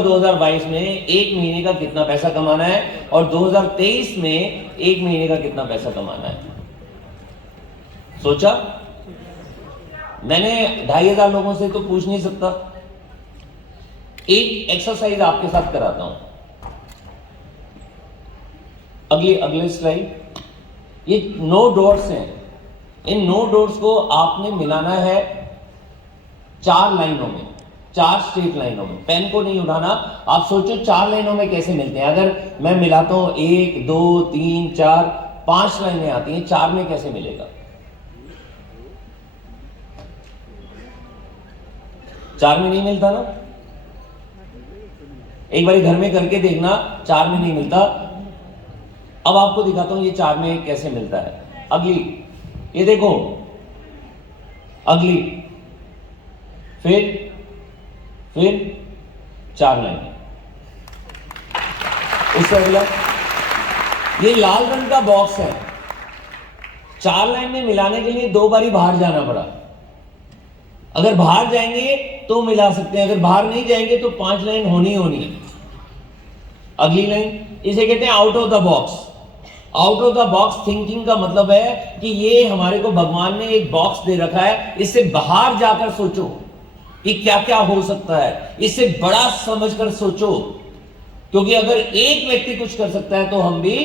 2022 में एक महीने का कितना पैसा कमाना है और 2023 में एक महीने का कितना पैसा कमाना है? सोचा? मैंने 2500 लोगों से तो पूछ नहीं सकता। एक एक्सरसाइज आपके साथ कराता हूं। अगले स्लाइड। ये 9 डॉट्स हैं। इन 9 डॉट्स को आपने मिलाना है 4 लाइनों में, 4 स्ट्रेट लाइनों में। पेन को नहीं उठाना। आप सोचो 4 लाइनों में कैसे मिलते हैं। अगर मैं मिलाता हूं 1 2 3 4 5 लाइनें आती हैं, 4 में कैसे मिलेगा? 4 में नहीं मिलता ना। एक बार घर में करके देखना, 4 में नहीं मिलता। अब आपको दिखाता हूं ये 4 में कैसे मिलता है। अगली, ये देखो, अगली, फिर 4 लाइन। उससे अगला, ये लाल रंग का बॉक्स है। 4 लाइन में मिलाने के लिए 2 बारी बाहर जाना पड़ा। अगर बाहर जाएंगे तो मिला सकते हैं, अगर बाहर नहीं जाएंगे तो 5 लाइन होनी है। अगली लाइन, इसे कहते हैं out of the box. Out of the box thinking का मतलब है कि ये हमारे को भगवान ने एक बॉक्स दे रखा है, इससे बाहर जाकर सोचो कि क्या क्या हो सकता है, इससे बड़ा समझकर सोचो। क्योंकि अगर एक व्यक्ति कुछ कर सकता है तो हम भी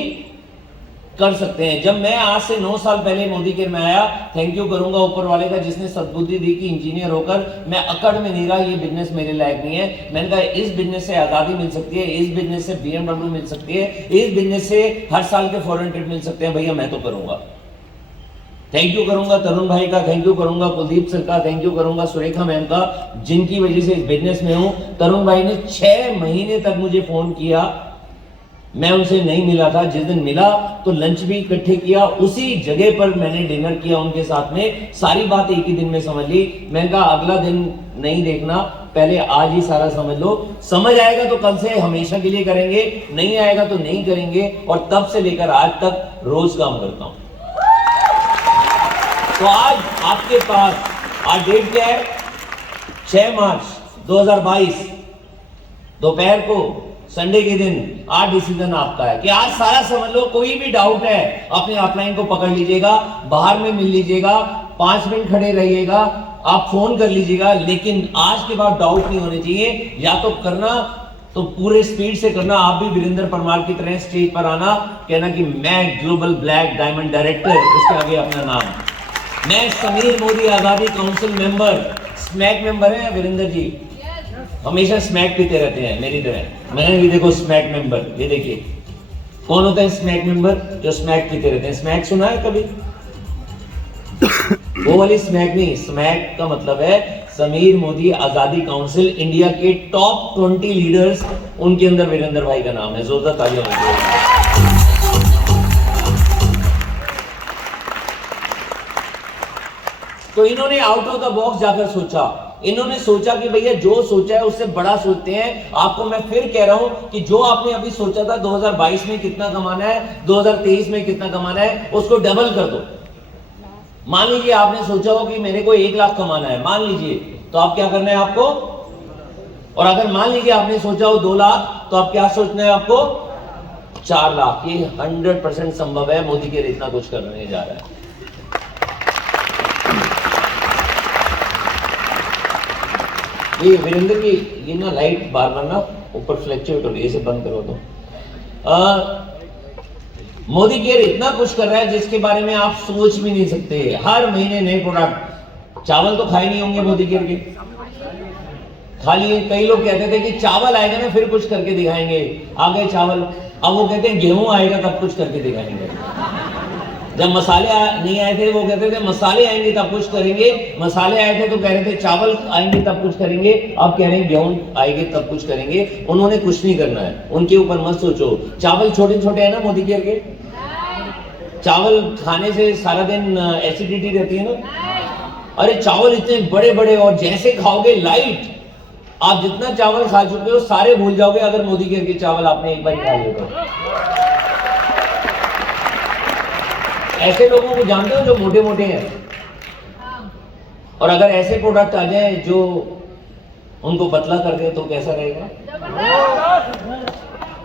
कर सकते हैं। जब मैं आज से 9 साल पहले मोदी केयर में आया, थैंक यू करूंगा ऊपर वाले का जिसने सद्बुद्धि दी कि इंजीनियर होकर मैं अकड़ में नहीं रहा, ये बिजनेस मेरे लायक नहीं है। मैंने कहा इस बिजनेस से आजादी मिल सकती है, इस बिजनेस से BMW मिल सकती है, इस बिजनेस से हर साल के फॉरेन ट्रिप मिल सकते हैं, भैया मैं तो करूंगा। थैंक यू करूंगा तरुण भाई का, थैंक यू करूंगा कुलदीप सर का, थैंक यू करूंगा सुरेखा मैम का, जिनकी वजह से इस बिजनेस में हूं। तरुण भाई ने 6 महीने तक मुझे फोन किया, मैं उनसे नहीं मिला था। जिस दिन मिला तो लंच भी इकट्ठे किया, उसी जगह पर मैंने डिनर किया उनके साथ में। सारी बात एक ही दिन में समझ ली। मैंने कहा अगला दिन नहीं देखना, पहले आज ही सारा समझ लो। समझ आएगा तो कल से हमेशा के लिए करेंगे, नहीं आएगा तो नहीं करेंगे। और तब से लेकर आज तक रोज काम करता हूं। तो आज आपके पास, आज डेट क्या है? 6 मार्च 2022 दोपहर को, संडे के दिन। आज डिसीजन आपका है कि आज सारा समझ लो। कोई भी डाउट है अपने अपलाइन को पकड़ लीजिएगा, बाहर में मिल लीजिएगा, 5 मिनट खड़े रहिएगा, आप फोन कर लीजिएगा। लेकिन आज के बाद डाउट नहीं होने चाहिए। या तो करना तो पूरे स्पीड से करना। आप भी वीरेंद्र परमार की तरह स्टेज पर आना, कहना कि मैं ग्लोबल ब्लैक डायमंड डायरेक्टर, उसके आगे अपना नाम, मैं समीर मोदी आजादी काउंसिल मेंबर, स्मैक मेंबर है वीरेंद्र जी, हमेशा स्मैक पीते रहते हैं मेरी तरह। मैंने भी देखो स्मैक मेंबर, ये देखिए कौन होता है स्मैक मेंबर? जो स्मैक पीते रहते हैं। स्मैक सुना है कभी? वो वाली स्मैक नहीं, स्मैक का मतलब है समीर मोदी आजादी काउंसिल, इंडिया के टॉप 20 लीडर्स, उनके अंदर वीरेंद्र भाई का नाम है। जोरदार तालियां होंगी। तो इन्होंने आउट ऑफ द बॉक्स जाकर सोचा। इन्होंने सोचा कि भैया जो सोचा है उससे बड़ा सोचते हैं। आपको मैं फिर कह रहा हूं कि जो आपने अभी सोचा था 2022 में कितना कमाना है, 2023 में कितना कमाना है, उसको डबल कर दो। मान लीजिए आपने सोचा हो कि मेरे को 1 लाख कमाना है, मान लीजिए, तो आप क्या करना है आपको? और अगर मान लीजिए आपने सोचा हो 2 लाख, तो आप क्या सोचना है आपको? 4 लाख। ये 100% संभव है। मोदी के इतना कुछ करने जा रहा है। ये वीरेंद्र की ये ना लाइट बार बार ना ऊपर फ्लैक्चुएट हो रही है, इसे बंद करो तो। मोदी केयर इतना कुछ कर रहा है जिसके बारे में आप सोच भी नहीं सकते। हर महीने नए प्रोडक्ट। चावल तो खाए नहीं होंगे मोदी केयर के, खाली कई लोग कहते थे कि चावल आएगा ना फिर कुछ करके दिखाएंगे, आ गए चावल। अब वो कहते हैं गेहूं आएगा तब कुछ करके दिखाएंगे। जब मसाले नहीं आए थे वो कहते थे मसाले आएंगे तब कुछ करेंगे, मसाले आए थे तो कह रहे थे चावल आएंगे तब कुछ करेंगे, अब कह रहे हैं गेहूं आएंगे तब कुछ करेंगे। उन्होंने कुछ नहीं करना है, उनके ऊपर मत सोचो। चावल छोटे छोटे हैं ना मोदी केयर के, चावल खाने से सारा दिन एसिडिटी रहती है ना। अरे चावल इतने बड़े बड़े, और जैसे खाओगे लाइट। आप जितना चावल खा चुके हो सारे भूल जाओगे अगर मोदी केयर के चावल आपने एक बार खा लिए तो। ऐसे लोगों को जानते हो जो मोटे मोटे हैं, और अगर ऐसे प्रोडक्ट आ जाए जो उनको पतला कर दे तो कैसा रहेगा?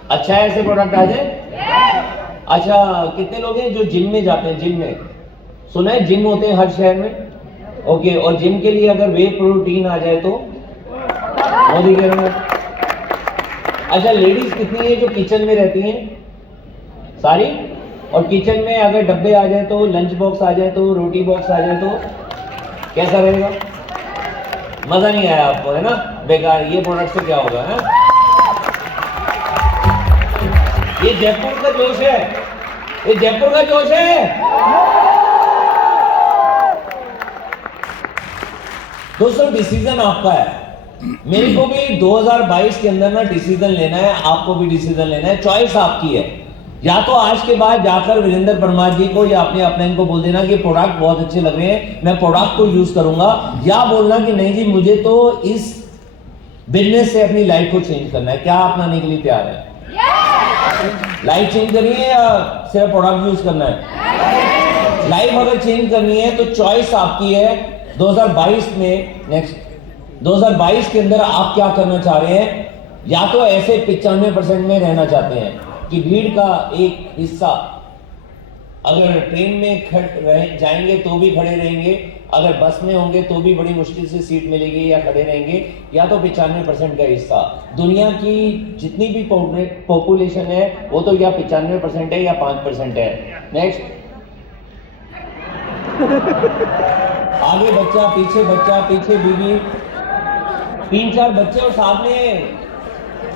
अच्छा है ऐसे प्रोडक्ट आ जाए। अच्छा, कितने लोग हैं जो जिम में जाते हैं? जिम में सुना है जिम होते हैं हर शहर में। ओके, और जिम के लिए अगर वे प्रोटीन आ जाए तो मोदी कह रहे हैं। अच्छा, लेडीज कितनी है जो किचन में रहती हैं? सारी। और किचन में अगर डब्बे आ जाए तो, लंच बॉक्स आ जाए तो, रोटी बॉक्स आ जाए तो कैसा रहेगा? मजा नहीं आया आपको, है ना? बेकार। ये प्रोडक्ट से क्या होगा, है? ये जयपुर का जोश है, ये जयपुर का जोश है। दोस्तों, डिसीजन आपका है। मेरे को भी 2022 के अंदर ना डिसीजन लेना है, आपको भी डिसीजन लेना है। चॉइस आपकी है। या तो आज के बाद जाकर वीरेंद्र परमार जी को या अपने अपने को बोल देना कि प्रोडक्ट बहुत अच्छे लग रहे हैं, मैं प्रोडक्ट को यूज करूंगा, या बोलना कि नहीं जी मुझे तो इस बिजनेस से अपनी लाइफ को चेंज करना है। क्या अपनाने के लिए तैयार है? लाइफ चेंज करनी है या सिर्फ प्रोडक्ट यूज करना है? लाइफ अगर चेंज करनी है तो चॉइस आपकी है। 2022 में, नेक्स्ट 2022 के अंदर आप क्या करना चाह रहे हैं? या तो ऐसे 95% में रहना चाहते हैं कि भीड़ का एक हिस्सा, अगर ट्रेन में जाएंगे तो भी खड़े रहेंगे, अगर बस में होंगे तो भी बड़ी मुश्किल से सीट मिलेगी या खड़े रहेंगे, या तो 95% का हिस्सा। दुनिया की जितनी भी पॉपुलेशन है वो तो या 95% है या 5% है। नेक्स्ट, आगे बच्चा, पीछे बीवी, 3-4 बच्चे और साथ में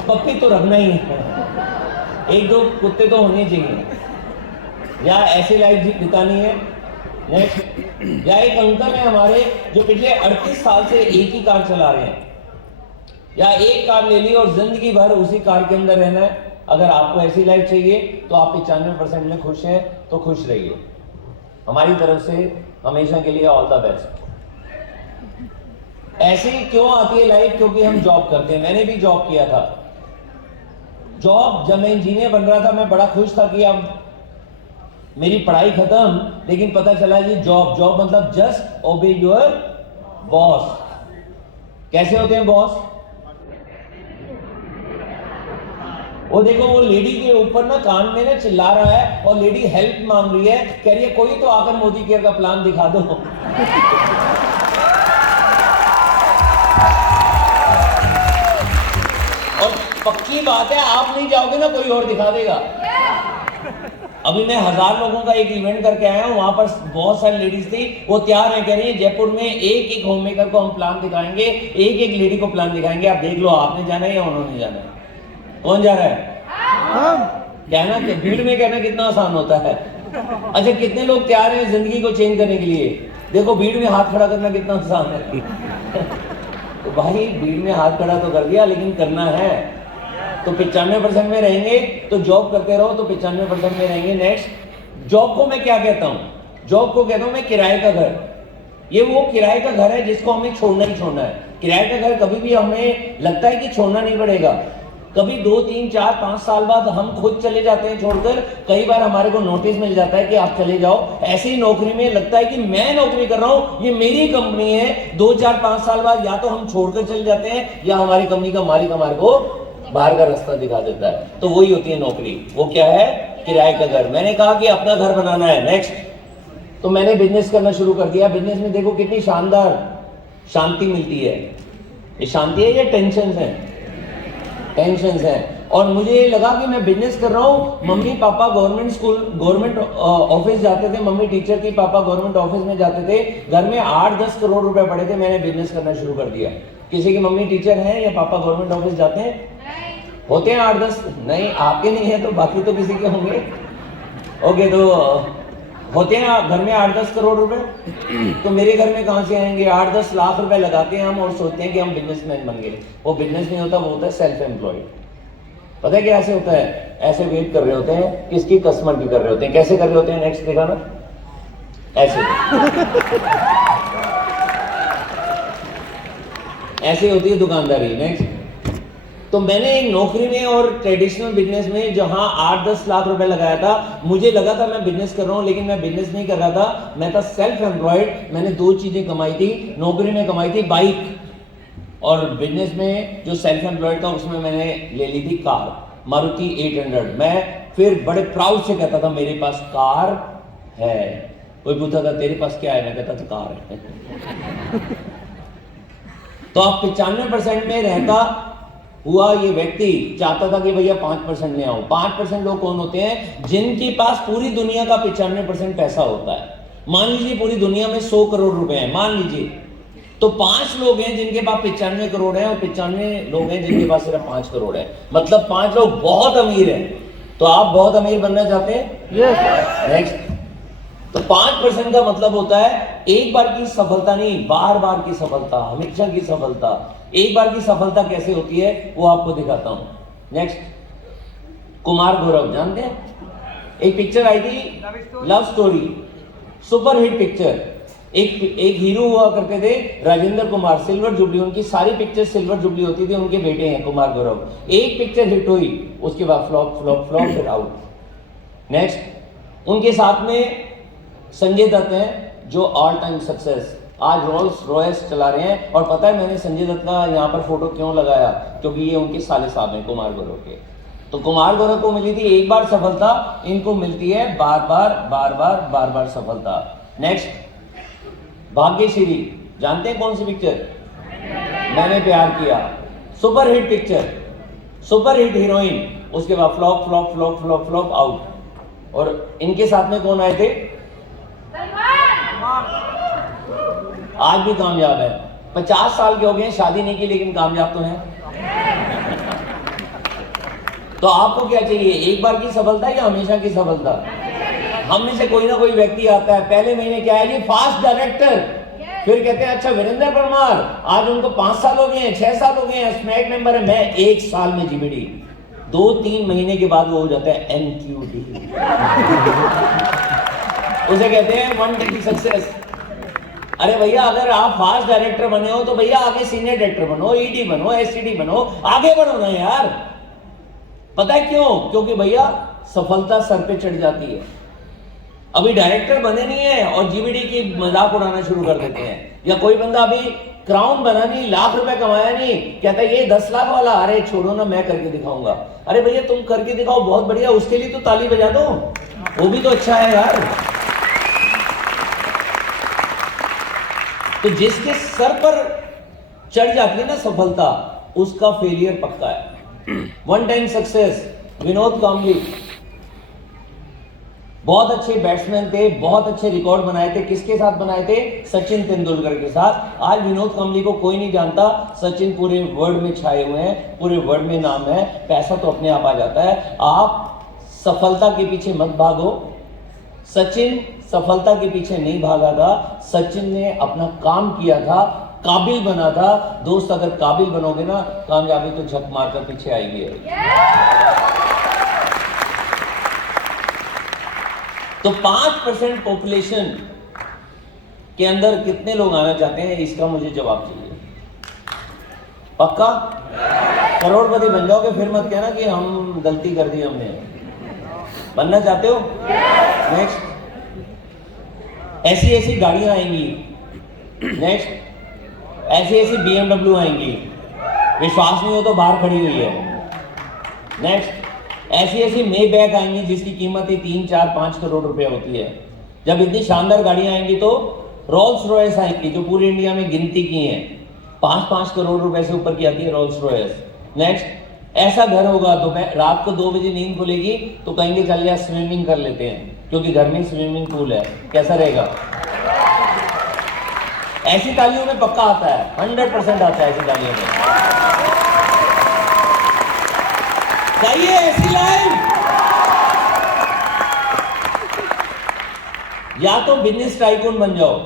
पप्पी तो रखना ही है, 1-2 कुत्ते तो होने चाहिए, या ऐसी लाइफ बितानी है। नेक्स्ट, या एक अंकल है हमारे जो पिछले 38 साल से एक ही कार चला रहे हैं, या एक कार ले ली और जिंदगी भर उसी कार के अंदर रहना है। अगर आपको ऐसी लाइफ चाहिए तो आप 95% में खुश हैं तो खुश रहिए। हमारी तरफ से हमेशा के लिए ऑल द बेस्ट। ऐसे क्यों आती है लाइफ? क्योंकि हम जॉब करते हैं। मैंने भी जॉब किया था। जॉब, जब मैं इंजीनियर बन रहा था मैं बड़ा खुश था कि अब मेरी पढ़ाई खत्म, लेकिन पता चला कि जॉब मतलब जस्ट ओबे योर बॉस। कैसे होते हैं बॉस? वो देखो, वो लेडी के ऊपर ना कान में ना चिल्ला रहा है और लेडी हेल्प मांग रही है, कह रही है कोई तो आकर मोदी केयर का प्लान दिखा दो। और पक्की बात है, आप नहीं जाओगे ना कोई और दिखा देगा। अभी मैं 1000 लोगों का एक इवेंट करके आया हूं, वहां पर बहुत सारी लेडीज थी, वो तैयार है, कह रही है जयपुर में एक होम मेकर को हम प्लान दिखाएंगे, एक लेडी को प्लान दिखाएंगे, आप देख लो आपने जाना है या उन्होंने जाना है। कौन जा रहा है? कहना, भीड़ में कहना कितना आसान होता है। अच्छा, कितने लोग तैयार हैं जिंदगी को चेंज करने के लिए? देखो, भीड़ में हाथ खड़ा करना कितना आसान है। तो भाई, भीड़ में हाथ खड़ा तो कर दिया, लेकिन करना है तो 95% में रहेंगे। तो जॉब करते रहो तो 95% में रहेंगे। नेक्स्ट, जॉब को मैं क्या कहता हूं? जॉब को कहता हूं मैं किराए का घर। ये वो किराए का घर है जिसको हमें छोड़ना ही छोड़ना है। किराए का घर कभी भी हमें लगता है कि छोड़ना नहीं पड़ेगा, कभी 2, 3, 4, 5 साल बाद हम खुद चले जाते हैं छोड़कर। कई बार हमारे को नोटिस मिल जाता है कि आप चले जाओ। ऐसी नौकरी में लगता है कि मैं नौकरी कर रहा हूं, ये मेरी कंपनी है। 2, 4, 5 साल बाद या तो हम छोड़कर चले जाते हैं या हमारी कंपनी का मालिक हमारे को बाहर का रास्ता दिखा देता है। तो वही होती है नौकरी। वो क्या है? किराए का घर। मैंने कहा कि अपना घर बनाना है। नेक्स्ट, तो मैंने बिजनेस करना शुरू कर दिया। बिजनेस में देखो कितनी शानदार शांति मिलती है। ये शांति है या टेंशन है? टेंशन है। और मुझे लगा कि मैं बिजनेस कर रहा हूँ। मम्मी पापा गवर्नमेंट ऑफिस जाते थे। मम्मी टीचर थी, पापा गवर्नमेंट ऑफिस में जाते थे। घर में 8-10 करोड़ रुपए पड़े थे। मैंने बिजनेस करना शुरू कर दिया। किसी की मम्मी टीचर हैं या पापा गवर्नमेंट ऑफिस जाते हैं? होते हैं 8-10? नहीं, आपके नहीं है तो बाकी तो किसी के होंगे। ओके, तो होते हैं घर में 8-10 करोड़ रुपए। तो मेरे घर में कहां से आएंगे? 8-10 लाख रुपए लगाते हैं हम और सोचते हैं कि हम बिजनेसमैन बन गए। वो बिजनेस नहीं होता, वो होता है सेल्फ एम्प्लॉयड। पता है क्या ऐसे होता है? ऐसे वेट कर रहे होते हैं, किसकी? कस्टमर की कर रहे होते हैं। कैसे कर रहे होते हैं? नेक्स्ट दिखाना। ऐसे ऐसे होती है दुकानदारी। नेक्स्ट, तो मैंने एक नौकरी में और ट्रेडिशनल बिजनेस में जहां 8-10 लाख रुपए लगाया था, मुझे लगा था मैं बिजनेस कर रहा हूं, लेकिन मैं बिजनेस नहीं कर रहा था, मैं था सेल्फ एम्प्लॉयड। मैंने 2 चीजें कमाई थी। नौकरी में कमाई थी बाइक, और बिजनेस में जो सेल्फ एम्प्लॉयड था उसमें मैंने ले ली थी कार मारुति 800। मैं फिर बड़े प्राउड से कहता था मेरे पास कार है। कोई पूछता था तेरे पास क्या है, मैं कहता था कार है। तो आप 95% में रहता हुआ ये व्यक्ति चाहता था कि भैया 5% में आऊं। 5% लोग कौन होते हैं? जिनके पास पूरी दुनिया का 95% पैसा होता है। मान लीजिए पूरी दुनिया में 100 करोड़ रुपए हैं, मान लीजिए, तो 5 लोग हैं जिनके पास 95 करोड़ हैं और 95 लोग हैं जिनके पास सिर्फ 5 करोड़ है। मतलब 5 लोग बहुत अमीर हैं। तो आप बहुत अमीर बनना चाहते हैं? नेक्स्ट। तो 5% का मतलब होता है एक बार की सफलता नहीं, बार बार की सफलता, हमेशा की सफलता। एक बार की सफलता कैसे होती है वो आपको दिखाता हूं। नेक्स्ट, कुमार गौरव जानते हैं? एक पिक्चर आई थी love story, super hit picture. एक हीरो हुआ करते थे राजेंद्र कुमार, सिल्वर जुबली, उनकी सारी पिक्चर सिल्वर जुबली होती थी। उनके बेटे हैं कुमार गौरव। एक पिक्चर हिट हुई, उसके बाद फ्लॉप फ्लॉप फ्लॉप, फिर आउट। नेक्स्ट, उनके साथ में संजय दत्त हैं जो ऑल टाइम सक्सेस, आज रोल्स रॉयस चला रहे हैं। और पता है मैंने संजय दत्त का यहाँ पर फोटो क्यों लगाया? क्योंकि ये उनके साले साहब हैं कुमार गौरव के। तो कुमार गौरव को मिली थी एक बार सफलता, इनको मिलती है बार बार सफलता। नेक्स्ट, भाग्यश्री जानते हैं कौन सी पिक्चर? मैंने प्यार किया, super hit picture, super hit heroine, उसके बाद flop flop flop flop flop, out. और इनके साथ में कौन आए थे? आज भी कामयाब है। 50 साल के हो गए, शादी नहीं की, लेकिन कामयाब तो हैं। तो आपको क्या चाहिए? एक बार की सफलता या हमेशा की सफलता? हम में से कोई ना कोई व्यक्ति आता है, पहले महीने क्या है जी, फास्ट डायरेक्टर, फिर कहते हैं अच्छा वीरेंद्र परमार, आज उनको 5 साल हो गए हैं, 6 साल हो गए हैं, स्मैक मेंबर है, मैं 1 साल में जीबीडी। 2-3 महीने के बाद वो हो जाता है एनक्यूडी। उसे कहते हैं 1 day सक्सेस। अरे भैया अगर आप फास्ट डायरेक्टर बने हो तो भैया आगे सीनियर डायरेक्टर बनो, ईडी बनो, एसटीडी बनो, आगे बढ़ो ना यार। पता है क्यों? क्योंकि भैया सफलता सर पे चढ़ जाती है। अभी डायरेक्टर बने नहीं है और जीबीडी की मजाक उड़ाना शुरू कर देते हैं। या कोई बंदा अभी क्राउन बना नहीं, लाख रुपए कमाया नहीं, कहता है ये 10 लाख वाला, अरे छोड़ो ना मैं करके दिखाऊंगा। अरे भैया तुम करके दिखाओ, बहुत बढ़िया, उसके लिए तो ताली बजा दो, वो भी तो अच्छा है यार। तो जिसके सर पर चढ़ जाती है ना सफलता, उसका फेलियर पक्का है। 1 टाइम सक्सेस, विनोद कांबली बहुत अच्छे बैट्समैन थे, बहुत अच्छे रिकॉर्ड बनाए थे। किसके साथ बनाए थे? सचिन तेंदुलकर के साथ। आज विनोद कांबली को कोई नहीं जानता, सचिन पूरे वर्ल्ड में छाए हुए हैं, पूरे वर्ल्ड में नाम है, पैसा तो अपने आप आ जाता है। आप सफलता के पीछे मत भागो। सचिन सफलता के पीछे नहीं भागा था, सचिन ने अपना काम किया था, काबिल बना था। दोस्त अगर काबिल बनोगे ना, कामयाबी तो झक मारकर पीछे आएगी। तो 5% पॉपुलेशन के अंदर कितने लोग आना चाहते हैं, इसका मुझे जवाब चाहिए। पक्का? करोड़पति बन जाओगे, फिर मत कहना कि हम गलती कर दी हमने। बनना चाहते हो? नेक्स्ट, ऐसी ऐसी गाड़ियां आएंगी। नेक्स्ट, ऐसी ऐसी BMW आएंगी, विश्वास नहीं हो तो बाहर खड़ी हुई है। नेक्स्ट, ऐसी ऐसी मेबैक आएंगी जिसकी कीमत ही 3-4-5 करोड़ रुपए होती है। जब इतनी शानदार गाड़ियां आएंगी तो रोल्स रॉयस आएंगी, जो पूरी इंडिया में गिनती की हैं, 5-5 करोड़ रुपए से ऊपर की आती है रोल्स रॉयस। नेक्स्ट, ऐसा घर होगा तो मैं रात को 2 बजे नींद खुलेगी तो कहेंगे चल यार स्विमिंग कर लेते हैं, क्योंकि घर में स्विमिंग पूल है। कैसा रहेगा? ऐसी तालियों में पक्का आता है, 100% आता है ऐसी तालियों में। चाहिए ऐसी लाइफ? या तो बिजनेस टाइकून बन जाओ,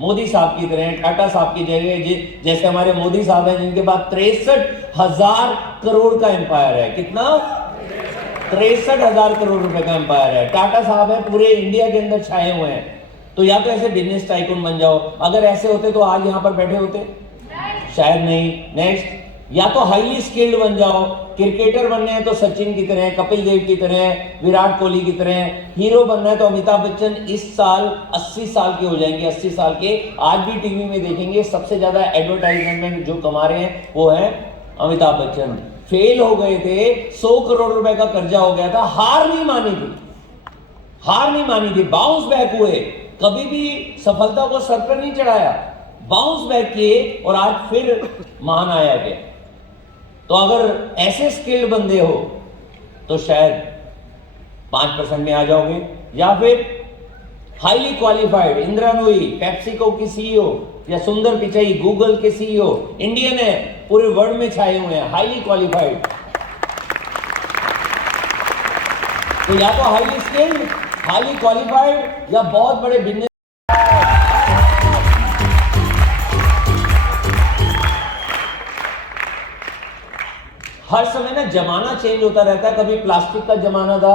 मोदी साहब की तरह, टाटा साहब की जगह, जैसे हमारे मोदी साहब हैं जिनके पास 63,000 करोड़ का एम्पायर है। कितना? 63,000 करोड़ रुपए का एम्पायर है। टाटा साहब है, पूरे इंडिया के अंदर छाए हुए हैं। तो या तो ऐसे बिजनेस टाइकून बन जाओ। अगर ऐसे होते तो आज यहां पर बैठे होते? शायद नहीं। नेक्स्ट, या तो हाईली स्किल्ड बन जाओ, क्रिकेटर बनना है तो सचिन की तरह, कपिल देव की तरह, विराट कोहली की तरह, हीरो बनना है तो अमिताभ बच्चन इस साल 80 साल के हो जाएंगे, 80 साल के। आज भी टीवी में देखेंगे सबसे ज्यादा एडवर्टाइजमेंट में जो कमा रहे हैं वो है अमिताभ बच्चन। फेल हो गए थे, 100 करोड़ रुपए का कर्जा हो गया था, हार नहीं मानी थी, हार नहीं मानी थी, बाउंस बैक हुए, कभी भी सफलता को सर पर नहीं चढ़ाया, बाउंस बैक किए और आज फिर महान आया गया। तो अगर ऐसे स्किल्ड बंदे हो तो शायद 5% में आ जाओगे, या फिर highly qualified Indira Nooyi PepsiCo की सीईओ या सुंदर पिचाई गूगल के सीईओ, इंडियन है, पूरे वर्ल्ड में छाए हुए हैं, हाईली क्वालिफाइड। तो या तो हाईली स्किल्ड, हाईली क्वालिफाइड या बहुत बड़े बिजनेस। हर समय ना जमाना चेंज होता रहता है, कभी प्लास्टिक का जमाना था,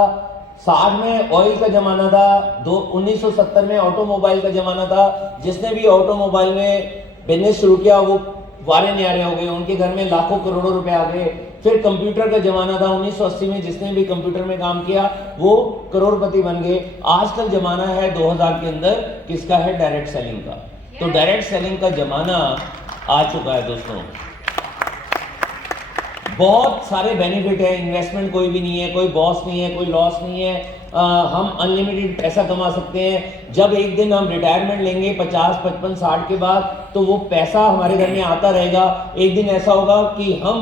60 में ऑयल का जमाना था, 1970 में ऑटोमोबाइल का जमाना था। जिसने भी ऑटोमोबाइल में बिजनेस शुरू किया वो वारे न्यारे हो गए, उनके घर में लाखों करोड़ों रुपए आ गए। फिर कंप्यूटर का जमाना था, 1980 में जिसने भी कंप्यूटर में काम किया वो करोड़पति बन गए। आजकल जमाना है 2000 के अंदर किसका है? डायरेक्ट सेलिंग का। तो डायरेक्ट सेलिंग का जमाना आ चुका है दोस्तों। बहुत सारे बेनिफिट है, इन्वेस्टमेंट कोई भी नहीं है, कोई बॉस नहीं है, कोई लॉस नहीं है, हम अनलिमिटेड पैसा कमा सकते हैं। जब एक दिन हम रिटायरमेंट लेंगे 50, 55, 60 के बाद तो वो पैसा हमारे घर में आता रहेगा। एक दिन ऐसा होगा कि हम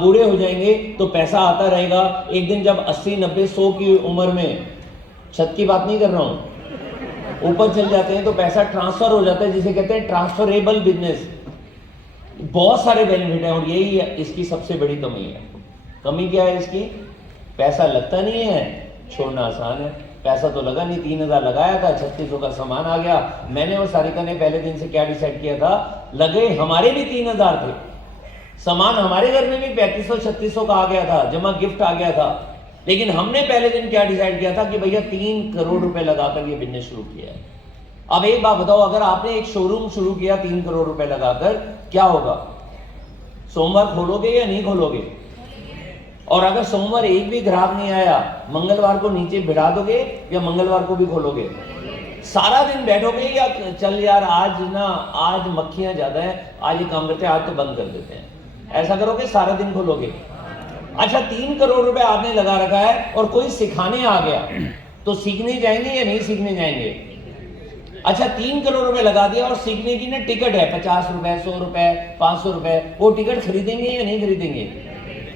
बूढ़े हो जाएंगे तो पैसा आता रहेगा। एक दिन जब 80, 90, 100 की उम्र में, छत की बात नहीं कर रहा हूं, ऊपर चल जाते हैं तो पैसा ट्रांसफर हो जाता है, जिसे कहते हैं ट्रांसफरेबल बिजनेस। बहुत सारे बेनिफिट हैं और यही इसकी सबसे बड़ी कमी है। कमी क्या है इसकी? पैसा लगता नहीं है, छोड़ना आसान है। पैसा तो लगा नहीं, 3000 लगाया था, 3600 का सामान आ गया। मैंने और सारिका ने पहले दिन से क्या डिसाइड किया था, लगे हमारे भी 3000 थे, सामान हमारे घर में भी 3500, 3600 का आ गया था, जमा गिफ्ट आ गया था। लेकिन हमने पहले दिन क्या डिसाइड किया था कि भैया 3 करोड़ रुपए लगाकर ये बिजनेस शुरू किया है। अब एक बात बताओ, अगर आपने एक शोरूम शुरू किया 3 करोड़ रुपए लगाकर, क्या होगा? सोमवार खोलोगे या नहीं खोलोगे? और अगर सोमवार एक भी ग्राहक नहीं आया, मंगलवार को नीचे बिठा दोगे या मंगलवार को भी खोलोगे? सारा दिन बैठोगे या चल यार आज ना, आज मक्खियां ज्यादा है, आज ये काम करते हैं, आज तो बंद कर देते हैं, ऐसा करोगे? सारा दिन खोलोगे। अच्छा, 3 करोड़ रुपए आपने लगा रखा है और कोई सिखाने आ गया तो सीखने जाएंगे या नहीं सीखने जाएंगे? अच्छा, 3 करोड़ रुपए लगा दिया और सीखने की ना टिकट है 50 रुपए, 100 रुपए, 500 रुपए, वो टिकट खरीदेंगे या नहीं खरीदेंगे?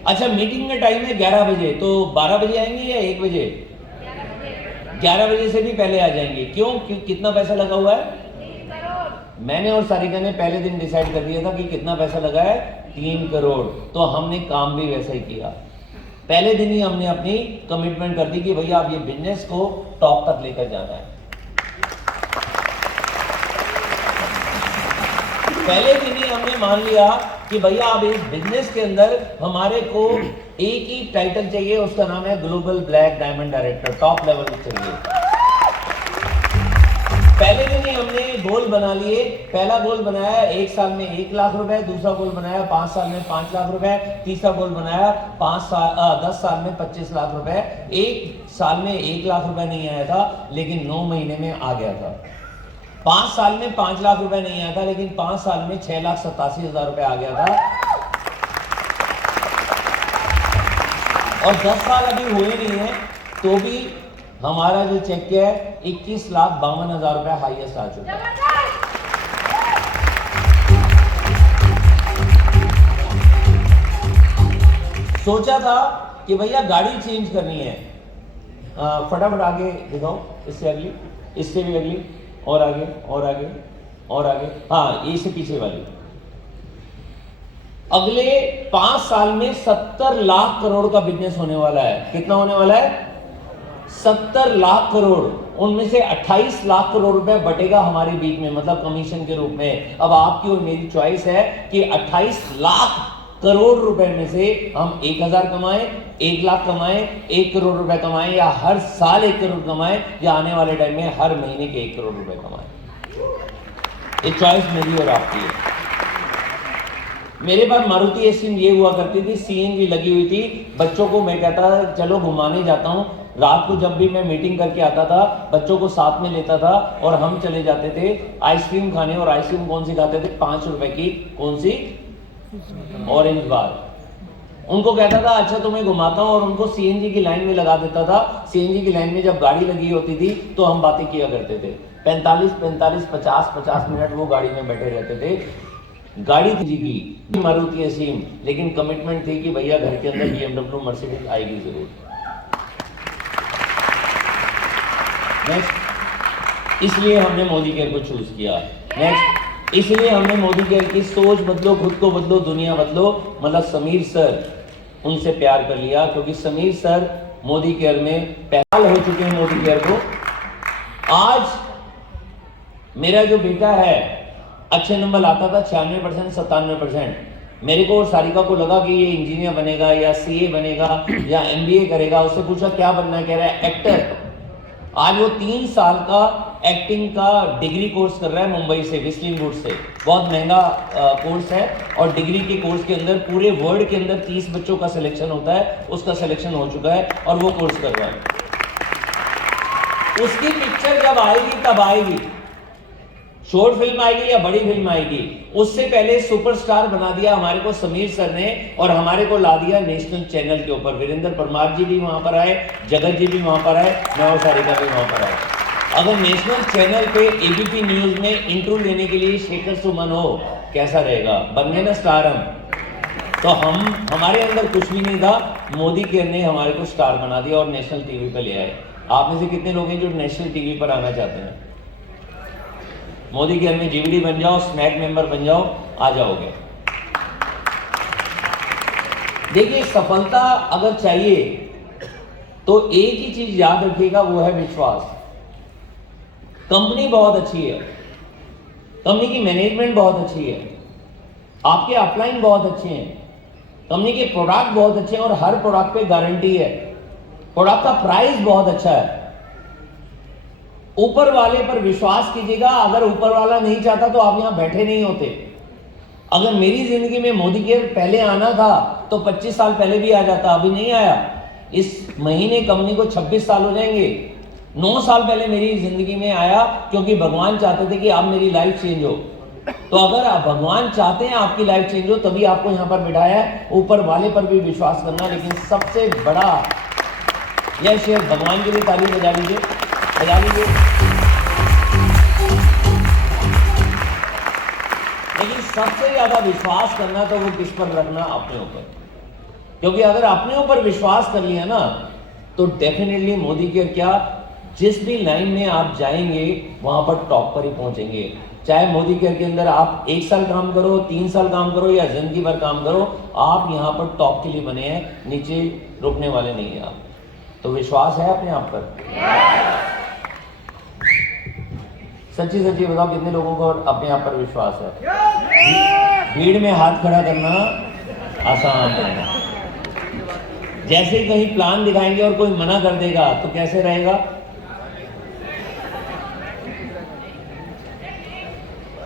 अच्छा, मीटिंग का टाइम है 11 बजे, तो 12 बजे आएंगे या 1 बजे? 11 बजे से भी पहले आ जाएंगे। क्यों? कितना पैसा लगा हुआ है? 3 करोड़। मैंने और सारिका ने पहले दिन डिसाइड कर दिया था कि कितना पैसा लगा है, 3 करोड़। तो हमने काम भी वैसा ही किया। पहले दिन ही हमने अपनी कमिटमेंट कर दी कि भैया आप ये बिजनेस को टॉप तक लेकर जाना है। पहले दिन ही हमने मान लिया कि भैया अब इस बिजनेस के अंदर हमारे को एक ही टाइटल चाहिए, उसका नाम है global black diamond director, top level चाहिए। पहले दिन ही हमने गोल बना लिए। पहला गोल बनाया 1 साल में 1 लाख रुपए, दूसरा गोल बनाया 5 साल में 5 लाख रुपए, तीसरा गोल बनाया 10 साल में 25 लाख रुपए। 1 साल में 1 लाख रुपए नहीं आया था, लेकिन 9 महीने में आ गया था। 5 साल में 5 लाख रुपए नहीं आया था, लेकिन 5 साल में 6,87,000 रुपए आ गया था। और 10 साल अभी हुए नहीं है तो भी हमारा जो चेक किया है 21,52,000 रुपए हाईएस्ट आ चुका है। सोचा था कि भैया गाड़ी चेंज करनी है, फटाफट आगे दिखाओ, इससे अगली, इससे भी अगली, और आगे और आगे और आगे, हाँ ये से पीछे वाली। अगले 5 साल में 70 लाख करोड़ का बिजनेस होने वाला है। कितना होने वाला है? 70 लाख करोड़। उनमें से 28 लाख करोड़ रुपए बटेगा हमारे बीच में, मतलब कमीशन के रूप में। अब आपकी और मेरी चॉइस है कि 28 लाख करोड़ रुपए में से हम 1000 कमाएं, 1 लाख कमाएं, 1 करोड़ रुपए कमाएं, या हर साल 1 करोड़ कमाएं, या आने वाले टाइम में हर महीने के 1 करोड़ रुपए कमाएं। ये चॉइस मेरी और आपकी है। मेरे पास मारुति एसिम ये हुआ करती थी, सीएनजी लगी हुई थी। बच्चों को मैं कहता था चलो घुमाने जाता हूँ। रात को जब भी मैं मीटिंग करके आता था, बच्चों को साथ में लेता था और हम चले जाते थे आइसक्रीम खाने। और आइसक्रीम कौन सी खाते थे? 5 रुपए की, कौन सी? ऑरेंज बार। उनको कहता था अच्छा तुम्हें घुमाता हूँ, और उनको सीएनजी की लाइन में लगा देता था। सीएनजी की लाइन में जब गाड़ी लगी होती थी तो हम बातें किया करते थे। 45 50 मिनट वो गाड़ी में बैठे रहते थे। गाड़ी थी की मारुति एसीम, लेकिन कमिटमेंट थी कि भैया घर के अंदर BMW मर्सिडीज आएगी जरूर। नेक्स्ट, इसलिए हमने मोदी केयर को चूज किया। नेक्स्ट, इसलिए हमने मोदी केयर की सोच बदलो, खुद को बदलो, दुनिया बदलो, मतलब समीर सर, उनसे प्यार कर लिया, क्योंकि समीर सर मोदी केयर में पैराल हो चुके हैं मोदी केयर को। आज मेरा जो बेटा है अच्छे नंबर लाता था, 96% 97%। मेरे को और सारिका को लगा कि ये इंजीनियर बनेगा या सीए बनेगा या एमबीए करेगा। उससे पूछा क्या बनना है, कह रहा है एक्टर। आज वो 3 साल का एक्टिंग का डिग्री कोर्स कर रहा है मुंबई से, विस्लिंग वुड से। बहुत महंगा कोर्स है, और डिग्री के कोर्स के अंदर पूरे वर्ल्ड के अंदर 30 बच्चों का सिलेक्शन होता है, उसका सिलेक्शन हो चुका है और वो कोर्स कर रहा है। उसकी पिक्चर जब आएगी तब आएगी, शॉर्ट फिल्म आएगी या बड़ी फिल्म आएगी, उससे पहले सुपरस्टार बना दिया हमारे को समीर सर ने, और हमारे को ला दिया नेशनल चैनल के ऊपर। वीरेंद्र परमार जी भी वहां पर आए, जगत जी भी वहां पर आए, मैं और सारिका भी वहां पर आए। अगर नेशनल चैनल पे एबीपी न्यूज में इंटरव्यू लेने के लिए शेखर सुमन हो, कैसा रहेगा? बन गए ना स्टार हम। तो हमारे अंदर कुछ भी नहीं था, मोदी केयर ने हमारे को स्टार बना दिया और नेशनल टीवी पर ले आए। आप में से कितने लोग हैं जो नेशनल टीवी पर आना चाहते हैं? मोदी केयर में जीवीडी बन जाओ, स्नैक मेंबर बन जाओ, आ जाओगे। देखिए, सफलता अगर चाहिए तो एक ही चीज याद रखिएगा, वो है विश्वास। कंपनी बहुत अच्छी है, कंपनी की मैनेजमेंट बहुत अच्छी है, आपके अपलाइन बहुत अच्छे हैं, कंपनी के प्रोडक्ट बहुत अच्छे हैं और हर प्रोडक्ट पे गारंटी है, प्रोडक्ट का प्राइस बहुत अच्छा है। ऊपर वाले पर विश्वास कीजिएगा। अगर ऊपर वाला नहीं चाहता तो आप यहां बैठे नहीं होते। अगर मेरी जिंदगी में मोदी केयर पहले आना था तो 25 साल पहले भी आ जाता, अभी नहीं आया। इस महीने कंपनी को 26 साल हो जाएंगे। 9 साल पहले मेरी जिंदगी में आया, क्योंकि भगवान चाहते थे कि अब मेरी लाइफ चेंज हो। तो अगर आप भगवान चाहते हैं आपकी लाइफ चेंज हो, तभी आपको यहां पर बिठाया है। ऊपर वाले पर भी विश्वास करना। लेकिन सबसे बड़ा यह शेर, भगवान के लिए ताली बजा लीजिए, बजा लीजिए। लेकिन सबसे ज्यादा विश्वास करना तो वो किस पर रखना? अपने ऊपर। क्योंकि अगर अपने ऊपर विश्वास कर लिया ना, तो डेफिनेटली मोदी केयर क्या, जिस भी लाइन में आप जाएंगे वहां पर टॉप पर ही पहुंचेंगे। चाहे मोदी केयर के अंदर आप 1 साल काम करो, 3 साल काम करो या जिंदगी भर काम करो, आप यहां पर टॉप के लिए बने हैं, नीचे रुकने वाले नहीं है आप। तो विश्वास है अपने आप पर? सच्ची सच्ची बताओ, कितने लोगों को अपने आप पर विश्वास है? भीड़ में हाथ खड़ा करना आसान है। जैसे ही कहीं प्लान दिखाएंगे और कोई मना कर देगा तो कैसे रहेगा?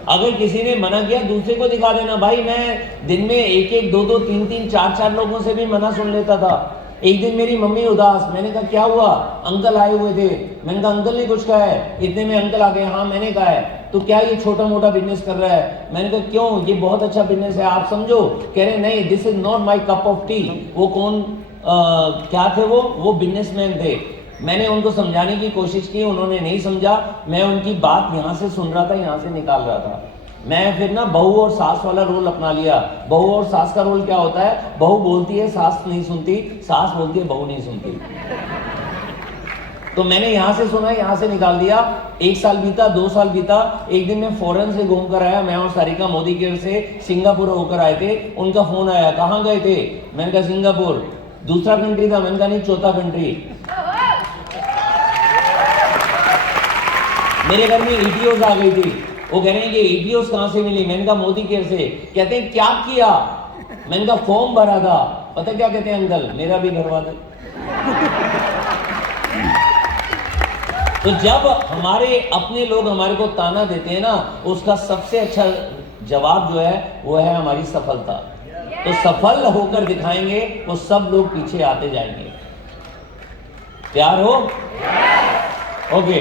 अगर किसी ने मना किया, दूसरे को दिखा देना। भाई, मैं दिन में 1-1, 2-2, 3-3, 4-4 लोगों से भी मना सुन लेता था। एक दिन मेरी मम्मी उदास, मैंने कहा क्या हुआ? अंकल आए हुए थे। मैंने कहा अंकल ने कुछ कहा है? इतने में अंकल आ गए। हाँ मैंने कहा है। तो क्या ये छोटा मोटा बिजनेस कर रहा है? मैंने कहा क्यों, ये बहुत अच्छा बिजनेस है, आप समझो। कह रहे नहीं, this is not my cup of T. वो कौन क्या थे? वो बिजनेसमैन थे। मैंने उनको समझाने की कोशिश की, उन्होंने नहीं समझा। मैं उनकी बात यहाँ से सुन रहा था, यहाँ से निकाल रहा था। मैं फिर ना बहू और सास वाला रोल अपना लिया। बहू और सास का रोल क्या होता है? बहू बोलती है, सास नहीं सुनती, सास बोलती है, बहू नहीं सुनती। तो मैंने यहां से सुना, यहां से निकाल दिया। 1 साल बीता, 2 साल बीता। एक दिन मैं फॉरेन से घूम कर आया, मैं और सारिका मोदी केयर से सिंगापुर होकर आए थे। उनका फोन आया, कहाँ गए थे? मैंने कहा सिंगापुर। दूसरा कंट्री था? मैंने कहा नहीं, चौथा कंट्री। मेरे घर में ईटीओस आ गई थी। वो कह रहे हैं कि ईटीओस कहां से मिली? मैंने कहा मोदी केयर से। कहते हैं क्या किया? मैंने कहा फॉर्म भरा था। पता क्या कहते हैं अंकल? मेरा भी भरवा दे। तो जब हमारे अपने लोग हमारे को ताना देते हैं ना, उसका सबसे अच्छा जवाब जो है वो है हमारी सफलता। तो सफल होकर दिखाएंगे वो सब लोग पीछे आते जाएंगे। तैयार हो? ओके,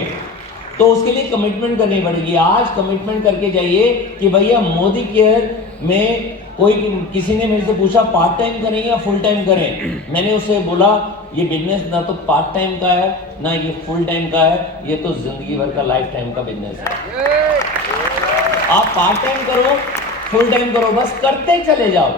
तो उसके लिए कमिटमेंट करनी पड़ेगी। आज कमिटमेंट करके जाइए कि भैया मोदी केयर में कोई किसी ने मेरे से पूछा पार्ट टाइम करें या फुल टाइम करें। मैंने उससे बोला ये बिजनेस ना तो पार्ट टाइम का है ना ये फुल टाइम का है, ये तो जिंदगी भर का लाइफ टाइम का बिजनेस है। आप पार्ट टाइम करो फुल टाइम करो, बस करते चले जाओ।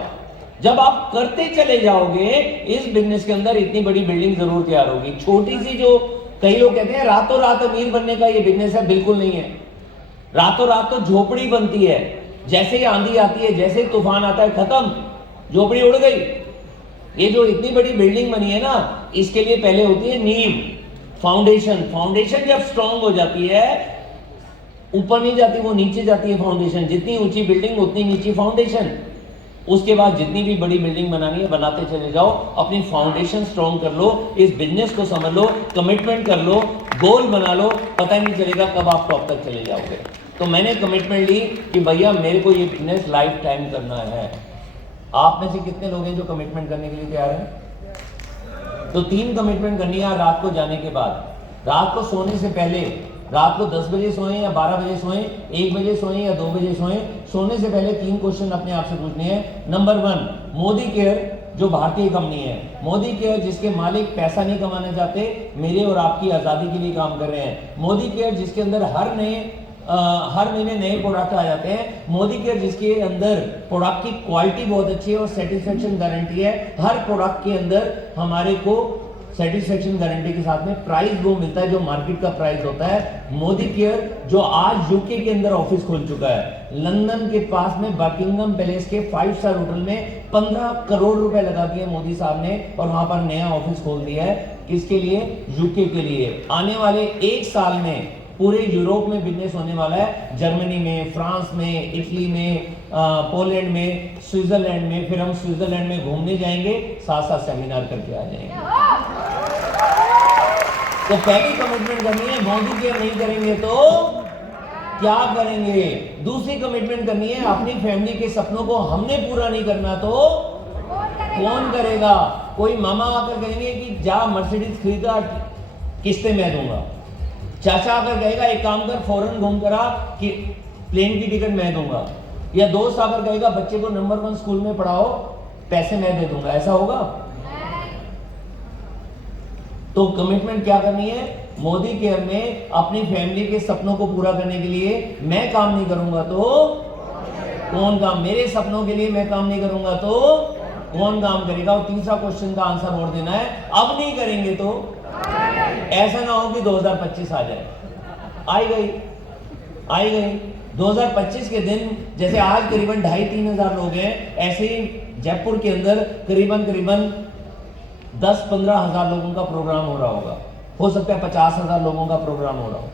जब आप करते चले जाओगे इस बिजनेस के अंदर इतनी बड़ी बिल्डिंग जरूर तैयार होगी। छोटी सी जो कई लोग कहते हैं रातों रात अमीर बनने का ये बिजनेस है, बिल्कुल नहीं है। रातों रात तो झोपड़ी बनती है, जैसे ही आंधी आती है, जैसे ही तूफान आता है, खत्म, झोपड़ी उड़ गई। ये जो इतनी बड़ी बिल्डिंग बनी है ना, इसके लिए पहले होती है नींव, फाउंडेशन। फाउंडेशन जब स्ट्रांग हो जाती है, ऊपर नहीं जाती, वो नीचे जाती है फाउंडेशन। जितनी ऊंची बिल्डिंग उतनी नीची फाउंडेशन। उसके बाद जितनी भी बड़ी बिल्डिंग बनानी है बनाते चले जाओ, अपनी फाउंडेशन स्ट्रांग कर लो, इस बिजनेस को समझ लो, कमिटमेंट कर लो, गोल बना लो, पता ही नहीं चलेगा कब आप टॉप तक चले जाओगे। तो मैंने कमिटमेंट ली कि भैया मेरे को ये बिजनेस लाइफ टाइम करना है। आप में से कितने लोग हैं जो कमिटमेंट करने के लिए तैयार हैं? तो 3 कमिटमेंट करनी है रात को जाने के बाद। रात को सोने से पहले, रात को 10 बजे सोएं या 12 बजे सोएं, 1 बजे सोएं या 2 बजे सोएं, सोने से पहले 3 क्वेश्चन अपने आप से पूछने हैं। नंबर 1, मोदी केयर जो भारतीय कंपनी है, मोदी केयर जिसके मालिक पैसा नहीं कमाना चाहते, मेरे और आपकी आज़ादी के लिए काम कर रहे हैं। मोदी केयर जिसके अंदर हर महीने नए प्रोडक्ट आ जाते हैं। मोदी केयर जिसके अंदर प्रोडक्ट की क्वालिटी बहुत अच्छी है और सेटिस्फेक्शन गारंटी है। हर प्रोडक्ट के अंदर हमारे को सेटिस्फेक्शन गारंटी के साथ में प्राइस वो मिलता है जो मार्केट का प्राइस होता है। मोदी केयर जो आज यूके के अंदर ऑफिस खोल चुका है, लंदन के पास में बकिंगम पैलेस के 5 स्टार होटल में 15 करोड़ रुपए लगा दिए मोदी साहब ने और वहां पर नया ऑफिस खोल दिया है। किसके लिए? यूके के लिए। आने वाले 1 साल में पूरे यूरोप में बिजनेस होने वाला है, जर्मनी में, फ्रांस में, इटली में, पोलैंड में, स्विट्जरलैंड में। फिर हम स्विट्जरलैंड में घूमने जाएंगे, साथ साथ सेमिनार करके आ जाएंगे। तो पहली कमिटमेंट करनी है, मोदी केयर नहीं करेंगे तो क्या करेंगे। दूसरी कमिटमेंट करनी है, अपनी फैमिली के सपनों को हमने पूरा नहीं करना तो कौन करेगा। कोई मामा आकर कहेंगे कि जा मर्सिडीज खरीदा, किस्तें मैं दूंगा। चाचा आकर कहेगा एक काम कर फॉरेन घूम कर आ कि प्लेन की टिकट मैं दूंगा। या दोस्त आकर कहेगा बच्चे को नंबर 1 स्कूल में पढ़ाओ, पैसे मैं दे दूंगा। ऐसा होगा? तो कमिटमेंट क्या करनी है? मोदी केयर में अपनी फैमिली के सपनों को पूरा करने के लिए मैं काम नहीं करूंगा तो कौन काम, मेरे सपनों के लिए मैं काम नहीं करूंगा तो कौन काम करेगा। और तीसरा क्वेश्चन का आंसर और देना है, अब नहीं करेंगे तो ऐसा ना हो कि 2025 आ जाए। आई गई 2025 के दिन, जैसे आज करीबन 2,500-3 हजार लोग हैं, ऐसे ही जयपुर के अंदर करीबन 10-15 हजार लोगों का प्रोग्राम हो रहा होगा। हो सकता है 50 हजार लोगों का प्रोग्राम हो रहा हो।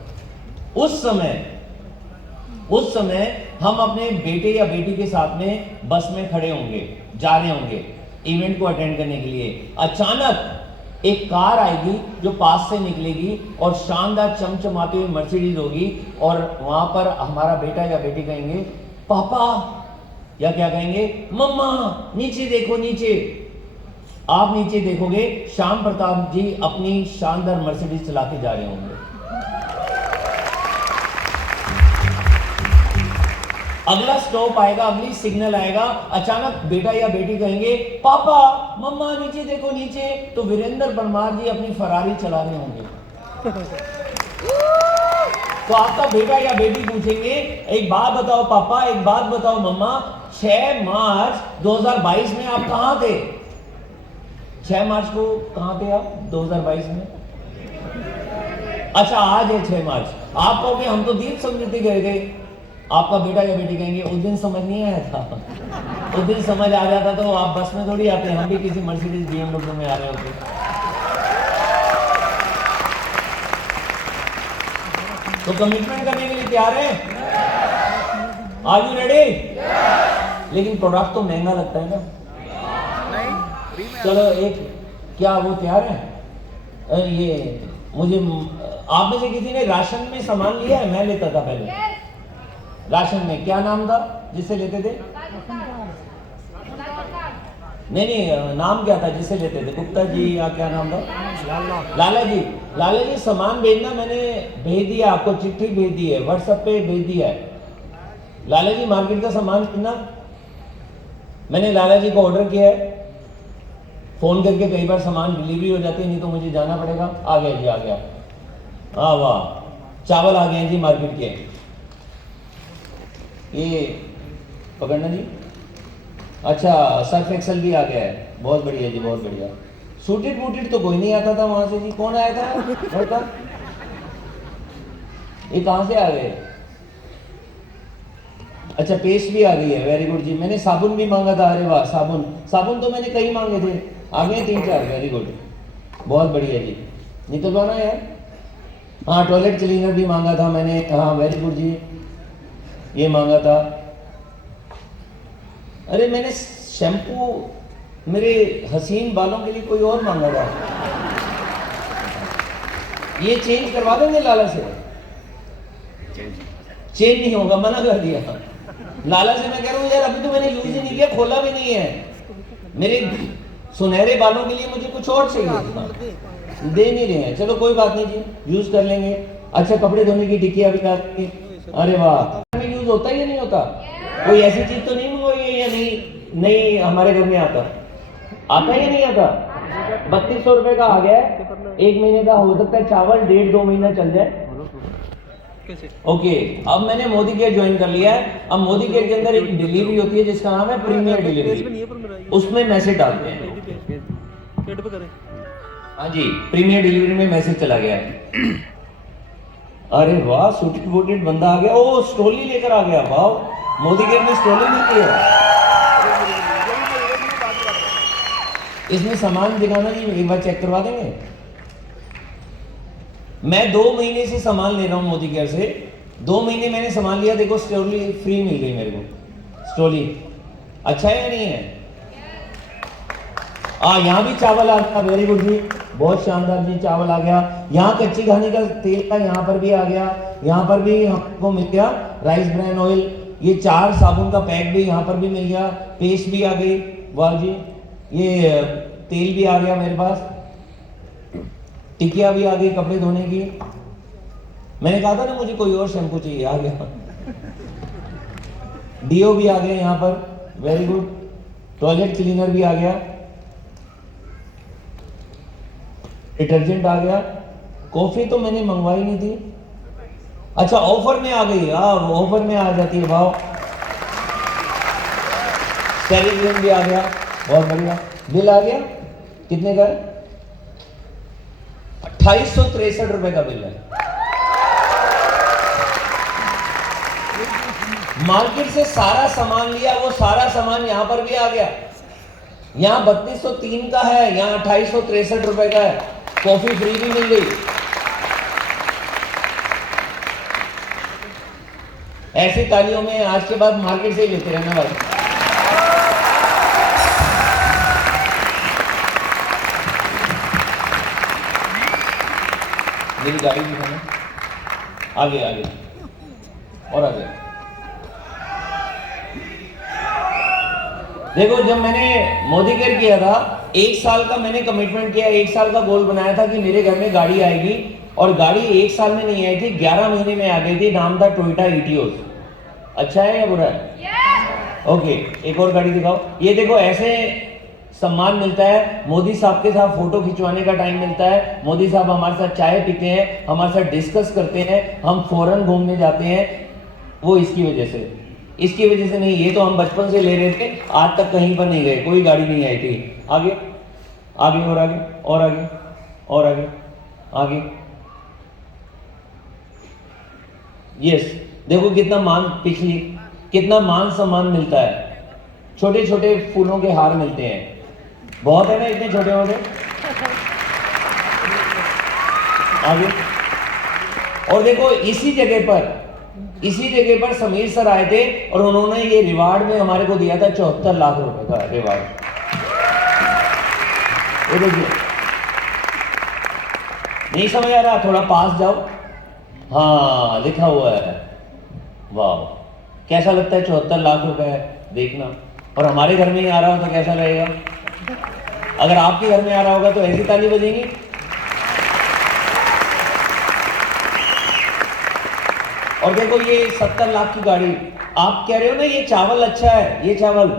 उस समय हम अपने बेटे या बेटी के साथ में बस में खड़े होंगे, जा रहे होंगे इवेंट को अटेंड करने के लिए। अचानक एक कार आएगी जो पास से निकलेगी और शानदार चमचमाती हुई मर्सिडीज होगी और वहां पर हमारा बेटा या बेटी कहेंगे पापा, या क्या कहेंगे, मम्मा नीचे देखो नीचे। आप नीचे देखोगे श्याम प्रताप जी अपनी शानदार मर्सिडीज चला के जा रहे होंगे। अगला स्टॉप आएगा, अगली सिग्नल आएगा, अचानक बेटा या बेटी कहेंगे पापा मम्मा नीचे देखो नीचे, तो वीरेंद्र परमार जी अपनी फरारी चला रहे होंगे। तो आपका बेटा या बेटी पूछेंगे एक बात बताओ पापा, एक बात बताओ मम्मा, 6 मार्च 2022 में आप कहां थे? 6 मार्च को कहां थे आप 2022 में? अच्छा आज है 6 मार्च। आप कहोगे हम तो दीप समझते गए थे। आपका बेटा या बेटी कहेंगे उस दिन समझ नहीं आया था। उस दिन समझ आ जाता तो आप बस में थोड़ी आते, हम भी किसी मर्सिडीज BMW में आ रहे होते। तो कमिटमेंट करने के लिए तैयार है? Are you ready? लेकिन प्रोडक्ट तो महंगा लगता है ना। चलो एक, क्या वो तैयार है? ये मुझे, आप में से किसी ने राशन में सामान लिया है? मैं लेता था पहले राशन में। क्या नाम था? जिससे लेते थे? नहीं, नाम क्या था जिससे लेते थे? गुप्ता जी या क्या नाम था? लाला जी। लाला जी सामान भेजना, मैंने भेज दिया आपको, चिट्ठी भेज दी है, व्हाट्सएप पे भेज दिया है। लाला जी मार्केट का सामान भेजना, मैंने लाला जी को ऑर्डर किया है। फोन करके कई बार सामान डिलीवरी हो जाती है, नहीं तो मुझे जाना पड़ेगा। आ गया जी, आ गया। हाँ वाह, चावल आ गए जी मार्केट के। ये पकड़ना जी। अच्छा, सर्फ एक्सल भी आ गया है, बहुत बढ़िया जी, बहुत बढ़िया। सूटेड बूटेड तो कोई नहीं आता था वहां से जी, कौन आया था घर का? ये कहां से आ गए? अच्छा, पेस्ट भी आ गई है, वेरी गुड जी। मैंने साबुन भी मांगा था, अरे वाह, साबुन साबुन तो मैंने कई मांगे थे, आ गए 3-4, वेरी गुड, बहुत बढ़िया जी। निकलवाना यार। हाँ, टॉयलेट क्लीनर भी मांगा था मैंने, हाँ वेरी गुड जी, ये मांगा था। अरे मैंने शैम्पू मेरे हसीन बालों के लिए कोई और मांगा था, ये चेंज करवा देंगे लाला से? चेंज नहीं होगा, मना कर दिया लाला से। मैं कह रहा हूँ यार, अभी तो मैंने यूज ही नहीं किया, खोला भी नहीं है। मेरे सुनहरे बालों के लिए मुझे कुछ और चाहिए था, दे नहीं रहे हैं। चलो कोई बात नहीं जी, यूज कर लेंगे। अच्छा, कपड़े धोने की टिकिया भी आ गई, अरे वाह। यूज होता है या नहीं होता? कोई ऐसी चीज तो नहीं मंगवाई है या नहीं हमारे घर में आता है या नहीं आता? 3200 रुपए का आ गया है, 1 महीने का हो सकता है चावल, 1.5-2 महीना चल जाए। ओके, अब मैंने मोदी केयर ज्वाइन कर लिया है। अब मोदी केयर के अंदर एक डिलीवरी होती है जिसका नाम है प्रीमियर डिलीवरी, उसमें मैसेज डालते हैं। हाँ जी, प्रीमियर डिलीवरी में मैसेज चला गया है। अरे वाह, सूटेड बूटेड बंदा आ गया। ओ, स्टोली लेकर आ गया, वाह, मोदी केयर में स्टोली मिलती है। इसमें सामान दिखाना जी, एक बार चेक करवा देंगे। मैं 2 महीने से सामान ले रहा हूं मोदी केयर से, 2 महीने मैंने सामान लिया, देखो स्टोली फ्री मिल गई मेरे को। स्टोली अच्छा है या नहीं है? यहाँ भी चावल आ गया, वेरी गुड जी, बहुत शानदार जी, चावल आ गया। यहाँ कच्ची घानी का तेल का यहाँ पर भी आ गया, यहाँ पर भी हमको मिल गया राइस ब्रान ऑयल। ये 4 साबुन का पैक भी यहाँ पर भी मिल गया, पेस्ट भी आ गई, वाह जी। ये तेल भी आ गया मेरे पास, टिकिया भी आ गई कपड़े धोने की। मैंने कहा था ना मुझे कोई और शैम्पू चाहिए, आ गया। डीओ भी आ गया यहाँ पर, वेरी गुड। टॉयलेट क्लीनर भी आ गया, डिटर्जेंट आ गया। कॉफी तो मैंने मंगवाई नहीं थी, अच्छा ऑफर में आ गई, ऑफर में आ जाती है, भाव। स्टेरिक भी आ गया, बहुत बढ़िया। बिल आ गया, कितने का है? 2863 रुपए का बिल है। मार्केट से सारा सामान लिया, वो सारा सामान यहां पर भी आ गया। यहां 3203 का है, यहां 2863 रुपए का है। कॉफी फ्री भी मिल गई। ऐसी तालियों में आज के बाद मार्केट से ही लेते रहना भाई। मेरी गाड़ी दिखाना, आगे आगे और आगे। देखो, जब मैंने मोदी केयर किया था, 1 साल का मैंने कमिटमेंट किया, 1 साल का गोल बनाया था कि मेरे घर में गाड़ी आएगी, और गाड़ी 1 साल में नहीं आई थी, 11 महीने में आ गई थी। नाम था टोयोटा इटियोस। अच्छा है या बुरा है? ओके, एक और गाड़ी दिखाओ। ये देखो, ऐसे सम्मान मिलता है, मोदी साहब के साथ फोटो खिंचवाने का टाइम मिलता है, मोदी साहब हमारे साथ चाय पीते हैं, हमारे साथ डिस्कस करते हैं, हम फॉरेन घूमने जाते हैं। वो इसकी वजह से, इसकी वजह से नहीं, ये तो हम बचपन से ले रहे थे, आज तक कहीं पर नहीं गए, कोई गाड़ी नहीं आई थी। आगे आगे और आगे और आगे और आगे आगे। यस, देखो कितना मान, पिछली कितना मान सम्मान मिलता है। छोटे छोटे फूलों के हार मिलते हैं, बहुत है ना इतने छोटे मोटे। आगे, और देखो इसी जगह पर समीर सर आए थे, और उन्होंने ये रिवार्ड में हमारे को दिया था 74 लाख रुपए का रिवार्ड। ये देखिए, नहीं समझ आ रहा? थोड़ा पास जाओ, हाँ लिखा हुआ है, वाह कैसा लगता है 74 लाख रुपए है, देखना। और हमारे घर में ही आ रहा हो तो कैसा लगेगा? अगर आपके घर में आ रहा होगा तो ऐसी ताली बजेंगी। और देखो ये 70 लाख की गाड़ी, आप कह रहे हो ना ये चावल अच्छा है, ये चावल,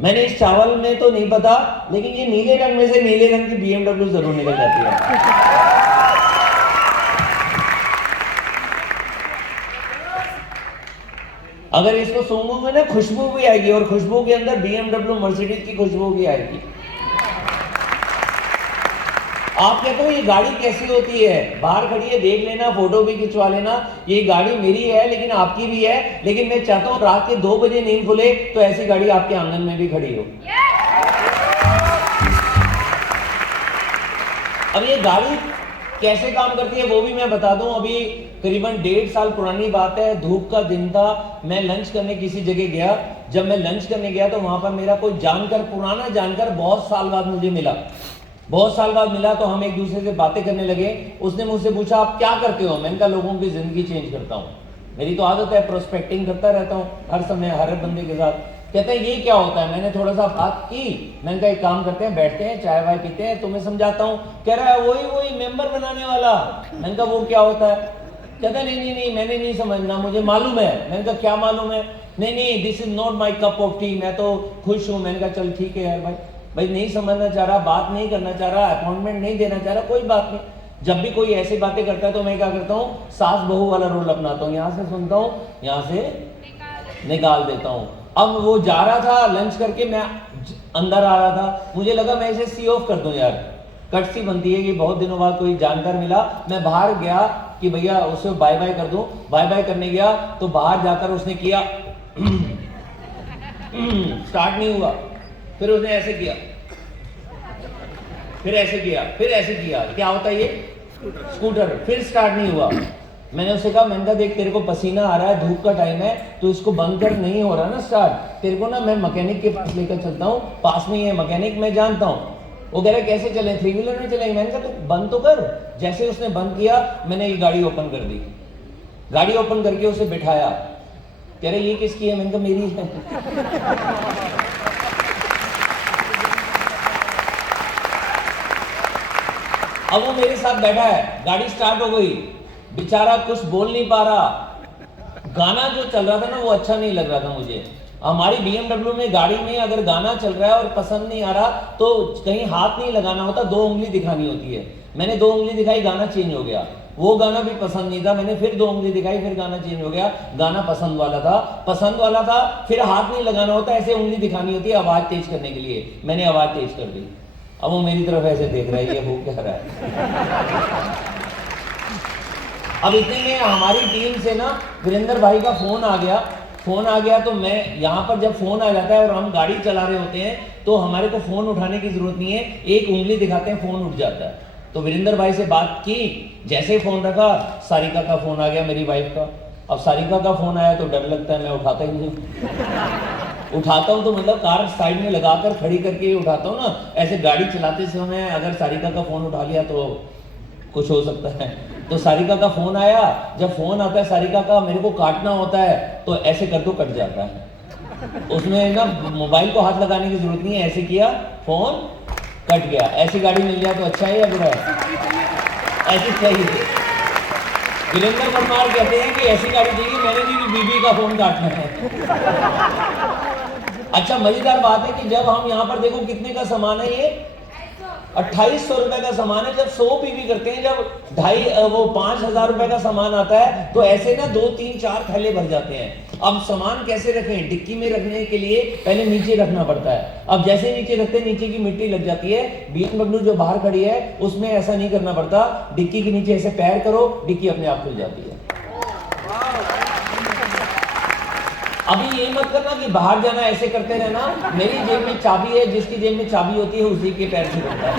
मैंने इस चावल में तो नहीं पता, लेकिन ये नीले रंग में से नीले रंग की BMW जरूर निकल जाती है। अगर इसको सूंघोगे ना खुशबू भी आएगी, और खुशबू के अंदर BMW मर्सिडीज की खुशबू भी आएगी। आप कहते हो ये गाड़ी कैसी होती है, बाहर खड़ी है, देख लेना, फोटो भी खिंचवा लेना, ये गाड़ी मेरी है लेकिन आपकी भी है, लेकिन मैं चाहता हूं रात के 2 बजे नींद खुले तो ऐसी गाड़ी आपके आंगन में भी खड़ी हो। अब ये गाड़ी कैसे काम करती है वो भी मैं बता दूं। अभी करीबन 1.5 साल पुरानी बात है, धूप का दिन था, मैं लंच करने किसी जगह गया। जब मैं लंच करने गया तो वहां पर मेरा कोई जानकर, पुराना जानकर, बहुत साल बाद मुझे मिला। बहुत साल बाद मिला तो हम एक दूसरे से बातें करने लगे। उसने मुझसे पूछा आप क्या करते हो? मैंने कहा लोगों की जिंदगी चेंज करता हूँ, मेरी तो आदत है, प्रोस्पेक्टिंग करता रहता हूँ हर समय, हर बंदे के साथ। कहते हैं ये क्या होता है? मैंने थोड़ा सा बात की, मैंने कहा एक काम करते हैं, बैठते हैं, चाय वाय पीते हैं, तुम्हें समझाता हूँ। कह रहा है वही मेंबर बनाने वाला। मैंने कहा वो क्या होता है? कहता नहीं मैंने नहीं समझना, मुझे मालूम है। मैंने कहा क्या मालूम है? नहीं this is not my cup of T, मैं तो खुश हूँ। मैंने कहा चल ठीक है यार भाई नहीं समझना चाह रहा, बात नहीं करना चाह रहा, अपॉइंटमेंट नहीं देना चाह रहा, कोई बात नहीं। जब भी कोई ऐसी बातें करता है तो मैं क्या करता हूँ, सास बहू वाला रोल अपनाता हूँ, यहाँ से सुनता हूँ, यहाँ से निकाल देता हूँ। अब वो जा रहा था लंच करके, मैं अंदर आ रहा था, मुझे लगा मैं इसे सी ऑफ कर दूं यार, कट सी बनती है कि बहुत दिनों बाद कोई जानकार मिला। मैं बाहर गया कि भैया उसे बाय बाय कर दूं, बाय बाय करने गया तो बाहर जाकर उसने किया स्टार्ट नहीं हुआ, फिर उसने ऐसे किया, फिर ऐसे किया, फिर ऐसे किया, क्या होता है ये स्कूटर, फिर स्टार्ट नहीं हुआ। मैंने उससे कहा, मैंने कहा देख तेरे को पसीना आ रहा है, धूप का टाइम है, तो इसको बंद कर, नहीं हो रहा ना स्टार्ट, तेरे को ना मैं मैकेनिक के पास लेकर चलता हूँ, पास में ही है मैकेनिक, मैं जानता हूँ। वो कह रहा कैसे चले, 3 व्हीलर में चलेंगे। मैंने कहा तो बंद तो कर। जैसे उसने बंद किया मैंने ये गाड़ी ओपन कर दी, गाड़ी ओपन करके उसे बिठाया। कह रहे ये किसकी है? मैंने कहा मेरी है। अब वो मेरे साथ बैठा है, गाड़ी स्टार्ट हो गई, बेचारा कुछ बोल नहीं पा रहा, गाना जो चल रहा था ना वो अच्छा नहीं लग रहा था मुझे। हमारी BMW में गाड़ी में अगर गाना चल रहा है और पसंद नहीं आ रहा तो कहीं हाथ नहीं लगाना होता, 2 उंगली दिखानी होती है। मैंने 2 उंगली दिखाई, गाना चेंज हो गया। वो गाना भी पसंद नहीं था, मैंने फिर 2 उंगली दिखाई, फिर गाना चेंज हो गया। गाना पसंद वाला था, फिर हाथ नहीं लगाना होता, ऐसे उंगली दिखानी होती है आवाज तेज करने के लिए। मैंने आवाज तेज कर दी। अब वो मेरी तरफ ऐसे देख रहा है, ये वो कह रहा है। अब इतने में हमारी टीम से ना वीरेंद्र भाई का फोन आ गया तो मैं यहाँ पर जब फोन आ जाता है और हम गाड़ी चला रहे होते हैं तो हमारे को फोन उठाने की जरूरत नहीं है, एक उंगली दिखाते हैं फोन उठ जाता है। तो वीरेंद्र भाई से बात की, जैसे ही फोन रखा सारिका का फोन आ गया, मेरी वाइफ का। अब सारिका का फोन आया तो डर लगता है, मैं उठाता ही नहीं। उठाता हूँ तो मतलब कार साइड में लगाकर खड़ी करके उठाता हूँ ना, ऐसे गाड़ी चलाते समय अगर सारिका का फोन उठा लिया तो कुछ हो सकता है। तो सारिका का फोन आया, जब फोन आता है सारिका का, मेरे को काटना होता है तो ऐसे कर दो, कट जाता है। उसमें ना मोबाइल को हाथ लगाने की जरूरत नहीं है, ऐसे किया फोन कट गया। ऐसी गाड़ी मिल जाए तो अच्छा है या बुरा है? ऐसी चाहिए। वीरेंद्र परमार कहते हैं कि ऐसी गाड़ी चाहिए, मैंने भी बीबी का फोन काटना है। अच्छा मजेदार बात है कि जब हम यहाँ पर देखो कितने का सामान है, ये 2800 रुपए का सामान है। जब 100 पीवी करते हैं, जब 5,000 रुपए का सामान आता है तो ऐसे ना 2, 3, 4 थैले भर जाते हैं। अब सामान कैसे रखें? डिक्की में रखने के लिए पहले नीचे रखना पड़ता है। अब जैसे नीचे रखते हैं नीचे की मिट्टी लग जाती है। BMW जो बाहर खड़ी है उसमें ऐसा नहीं करना पड़ता, डिक्की के नीचे ऐसे पैर करो, डिक्की अपने आप खुल जाती है। अभी ये मत करना कि बाहर जाना ऐसे करते रहना, मेरी जेब में चाबी है, जिसकी जेब में चाबी होती है उसी के पैर से करता है।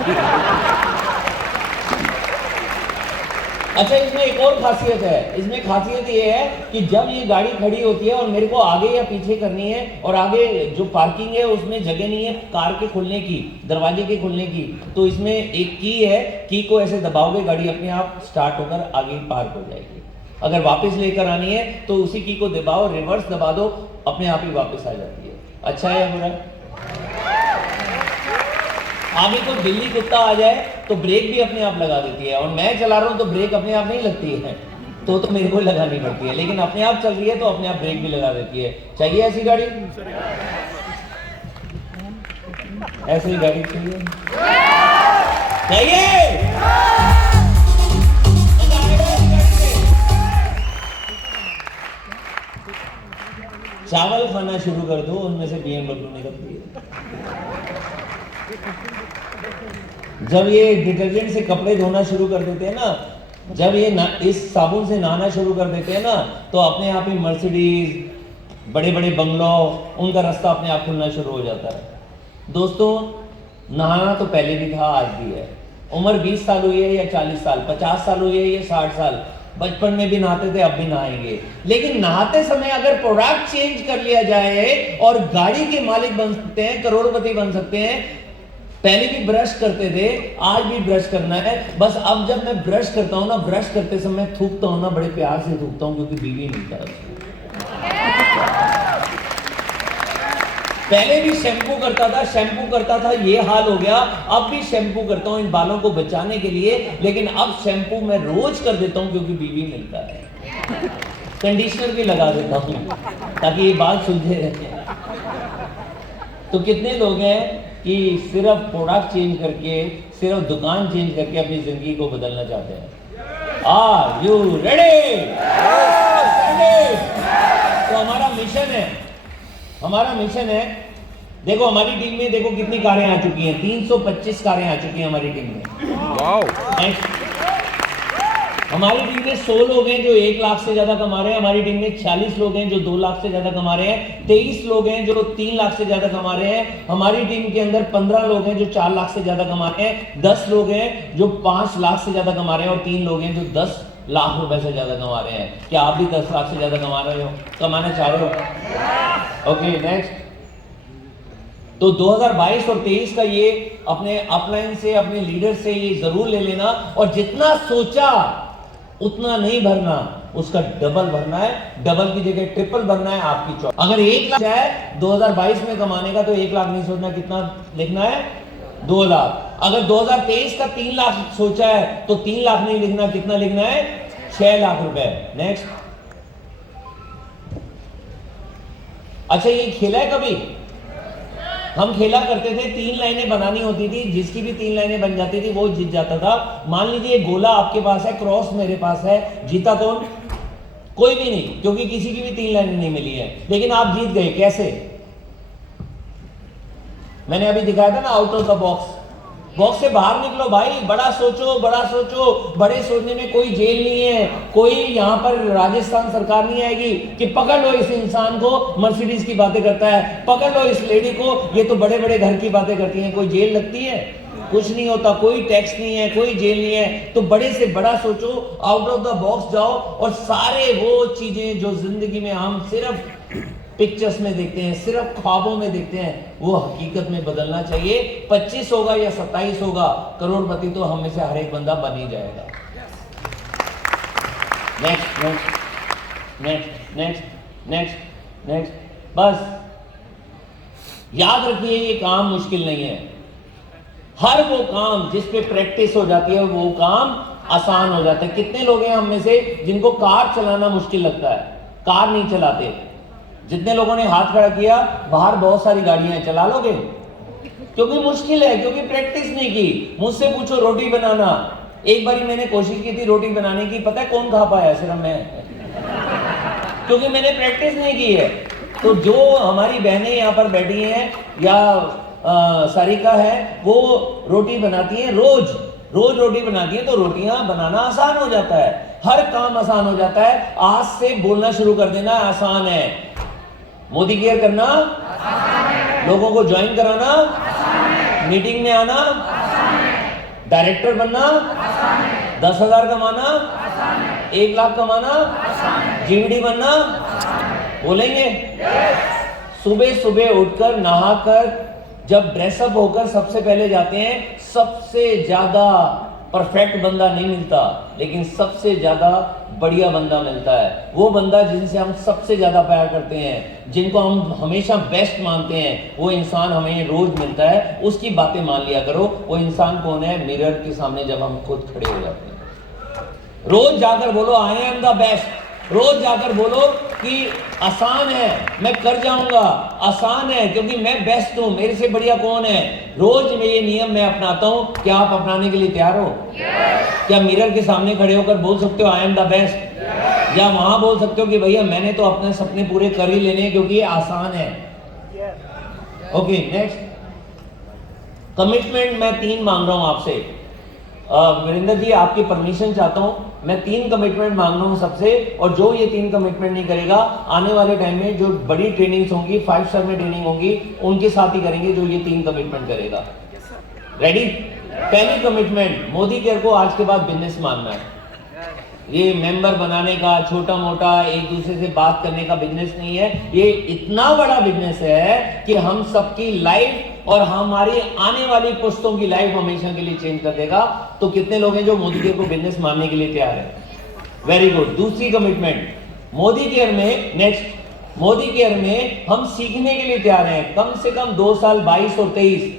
अच्छा इसमें एक और खासियत है, इसमें खासियत ये है कि जब ये गाड़ी खड़ी होती है और मेरे को आगे या पीछे करनी है और आगे जो पार्किंग है उसमें जगह नहीं है कार के खुलने की, दरवाजे के खुलने की, तो इसमें एक की है, की को ऐसे दबाओगे गाड़ी अपने आप स्टार्ट होकर आगे पार्क हो जाएगी। अगर वापस लेकर आनी है तो उसी की को दबाओ, रिवर्स दबा दो, अपने आप ही वापस आ जाती है। अच्छा है या बुरा? आगे कोई बिल्ली कुत्ता आ जाए तो ब्रेक भी अपने आप लगा देती है, और मैं चला रहा हूं तो ब्रेक अपने आप नहीं लगती है, तो मेरे को लगानी पड़ती है, लेकिन अपने आप चल रही है तो अपने आप ब्रेक भी लगा देती है। चाहिए ऐसी गाड़ी? ऐसी गाड़ी चाहिए? चावल खाना शुरू कर दो, उनमें से BMW निकलती है। जब ये डिटर्जेंट से कपड़े धोना शुरू कर देते हैं ना, जब ये इस साबुन से नहाना शुरू कर देते हैं ना, तो अपने आप ही मर्सिडीज, बड़े बड़े बंगलों, उनका रास्ता अपने आप खुलना शुरू हो जाता है। दोस्तों, नहाना तो पहले भी था, आज भी है। उम्र 20 साल हुई है या 40 साल, 50 साल हुई है या 60 साल, बचपन में भी नहाते थे, अब भी नहाएंगे। लेकिन नहाते समय अगर प्रोडक्ट चेंज कर लिया जाए और गाड़ी के मालिक बन सकते हैं, करोड़पति बन सकते हैं। पहले भी ब्रश करते थे, आज भी ब्रश करना है। बस अब जब मैं ब्रश करता हूं ना, ब्रश करते समय थूकता हूं ना, बड़े प्यार से थूकता हूं, क्योंकि बीवी मिलता है। पहले भी शैम्पू करता था, ये हाल हो गया। अब भी शैम्पू करता हूं इन बालों को बचाने के लिए, लेकिन अब शैम्पू मैं रोज कर देता हूं क्योंकि बीवी मिलता है। कंडीशनर भी लगा देता हूं ताकि ये बाल सुलझे रहे। तो कितने लोग हैं कि सिर्फ प्रोडक्ट चेंज करके, सिर्फ दुकान चेंज करके अपनी जिंदगी को बदलना चाहते हैं? Are you ready? तो हमारा मिशन है, देखो हमारी टीम में देखो कितनी कारें आ चुकी हैं, 325 कारें आ चुकी हैं हमारी टीम में। वाओ। हमारी टीम में 100 लोग हैं जो 1 लाख से ज्यादा कमा रहे हैं, हमारी टीम में 40 लोग हैं जो 2 लाख से ज्यादा कमा रहे हैं, 23 लोग हैं जो 3 लाख से ज्यादा कमा रहे हैं, हमारी टीम के अंदर 15 लोग हैं जो 4 लाख से ज्यादा कमा रहे हैं, 10 लोग हैं जो 5 लाख से ज्यादा कमा रहे हैं, और 3 लोग हैं जो 10 लाख रुपए से ज्यादा कमा रहे हैं। क्या आप भी 10 लाख से ज्यादा कमाना चाह रहे हो? Okay, next. तो 2022 और 23 का ये अपने अपलाइन से, अपने लीडर से ये जरूर ले लेना, और जितना सोचा उतना नहीं भरना, उसका डबल भरना है, डबल की जगह ट्रिपल भरना है आपकी चॉइस। अगर 1 लाख है 2022 में कमाने का, तो 1 लाख नहीं सोचना, कितना लिखना है? 2 लाख। अगर 2023 का 3 लाख सोचा है तो 3 लाख नहीं लिखना, कितना लिखना है? 6 लाख रुपए। नेक्स्ट। अच्छा, ये खेला है कभी? हम खेला करते थे, 3 लाइनें बनानी होती थी, जिसकी भी 3 लाइनें बन जाती थी वो जीत जाता था। मान लीजिए गोला आपके पास है, क्रॉस मेरे पास है, जीता कौन? कोई भी नहीं, क्योंकि किसी की भी 3 लाइनें नहीं मिली है, लेकिन आप जीत गए। कैसे? मैंने अभी दिखाया था ना, out of the box. Box से बाहर निकलो भाई, बड़ा सोचो, बड़ा सोचो। बड़े सोचने में कोई जेल नहीं है, कोई यहां पर राजस्थान सरकार नहीं आएगी कि पकड़ लो इस इंसान को, मर्सिडीज की बातें करता है, पकड़ लो इस लेडी को, ये तो बड़े बड़े घर की बातें करती है। कोई जेल लगती है? कुछ नहीं होता, कोई टैक्स नहीं है, कोई जेल नहीं है। तो बड़े से बड़ा सोचो, आउट ऑफ द बॉक्स जाओ, और सारे वो चीजें जो जिंदगी में हम सिर्फ पिक्चर्स में देखते हैं, सिर्फ ख्वाबों में देखते हैं, वो हकीकत में बदलना चाहिए। 25 होगा या 27 होगा, करोड़पति तो हम में से हर एक बंदा बन ही जाएगा। Next next next next next next. बस याद रखिए, ये काम मुश्किल नहीं है। हर वो काम जिस पे प्रैक्टिस हो जाती है वो काम आसान हो जाता है। कितने लोग हैं हम में से जिनको कार चलाना मुश्किल लगता है, कार नहीं चलाते? जितने लोगों ने हाथ खड़ा किया, बाहर बहुत सारी गाड़ियां हैं, चला लोगे? क्योंकि मुश्किल है, क्योंकि प्रैक्टिस नहीं की। मुझसे पूछो रोटी बनाना, एक बारी मैंने कोशिश की थी रोटी बनाने की, पता है कौन खा पाया? सिर्फ मैं, क्योंकि मैंने प्रैक्टिस नहीं की है। तो जो हमारी बहनें यहाँ पर बैठी हैं या सारिका है, वो रोटी बनाती है, रोज रोटी बनाती है, तो रोटियां बनाना आसान हो जाता है, हर काम आसान हो जाता है। आज से बोलना शुरू कर देना आसान है, मोदी केयर करना आसान है, लोगों को ज्वाइन कराना आसान है, मीटिंग में आना आसान है, डायरेक्टर बनना आसान है, 10,000 कमाना आसान है, 1 लाख कमाना आसान है, जीवीडी बनना आसान है। बोलेंगे? सुबह सुबह उठकर नहाकर जब ड्रेसअप होकर सबसे पहले जाते हैं, सबसे ज्यादा परफेक्ट बंदा नहीं मिलता, लेकिन सबसे ज्यादा बढ़िया बंदा मिलता है। वो बंदा जिनसे हम सबसे ज्यादा प्यार करते हैं, जिनको हम हमेशा बेस्ट मानते हैं, वो इंसान हमें रोज मिलता है। उसकी बातें मान लिया करो। वो इंसान कौन है? मिरर के सामने जब हम खुद खड़े हो जाते हैं। रोज जाकर बोलो आई एम द बेस्ट। रोज जाकर बोलो कि आसान है, मैं कर जाऊंगा, आसान है क्योंकि मैं बेस्ट हूं, मेरे से बढ़िया कौन है। रोज में ये नियम मैं अपनाता हूं। क्या आप अपनाने के लिए तैयार हो? क्या मिरर के सामने खड़े होकर बोल सकते हो आई एम द बेस्ट? या वहां बोल सकते हो कि भैया मैंने तो अपने सपने पूरे कर ही लेने हैं क्योंकि ये आसान है? ओके, नेक्स्ट कमिटमेंट मैं 3 मांग रहा हूं आपसे। वीरेंद्र जी, आपकी परमिशन चाहता हूं। मैं 3 कमिटमेंट मांग रहा हूं सबसे, और जो ये 3 कमिटमेंट नहीं करेगा, आने वाले टाइम में जो बड़ी ट्रेनिंग्स होंगी, 5 स्टार में ट्रेनिंग होंगी, उनके साथ ही करेंगे जो ये 3 कमिटमेंट करेगा। रेडी? पहली कमिटमेंट, मोदी केयर को आज के बाद बिजनेस मानना है। ये मेंबर बनाने का, छोटा मोटा एक दूसरे से बात करने का बिजनेस नहीं है। ये इतना बड़ा बिजनेस है कि हम सबकी लाइफ और हमारी आने वाली पुश्तों की लाइफ हमेशा के लिए चेंज कर देगा। तो कितने लोग हैं जो मोदी केयर को बिजनेस मानने के लिए तैयार है? Very good. दूसरी कमिटमेंट, मोदी केयर में नेक्स्ट, मोदी केयर में हम सीखने के लिए तैयार हैं। कम से कम 2 साल 22 और 23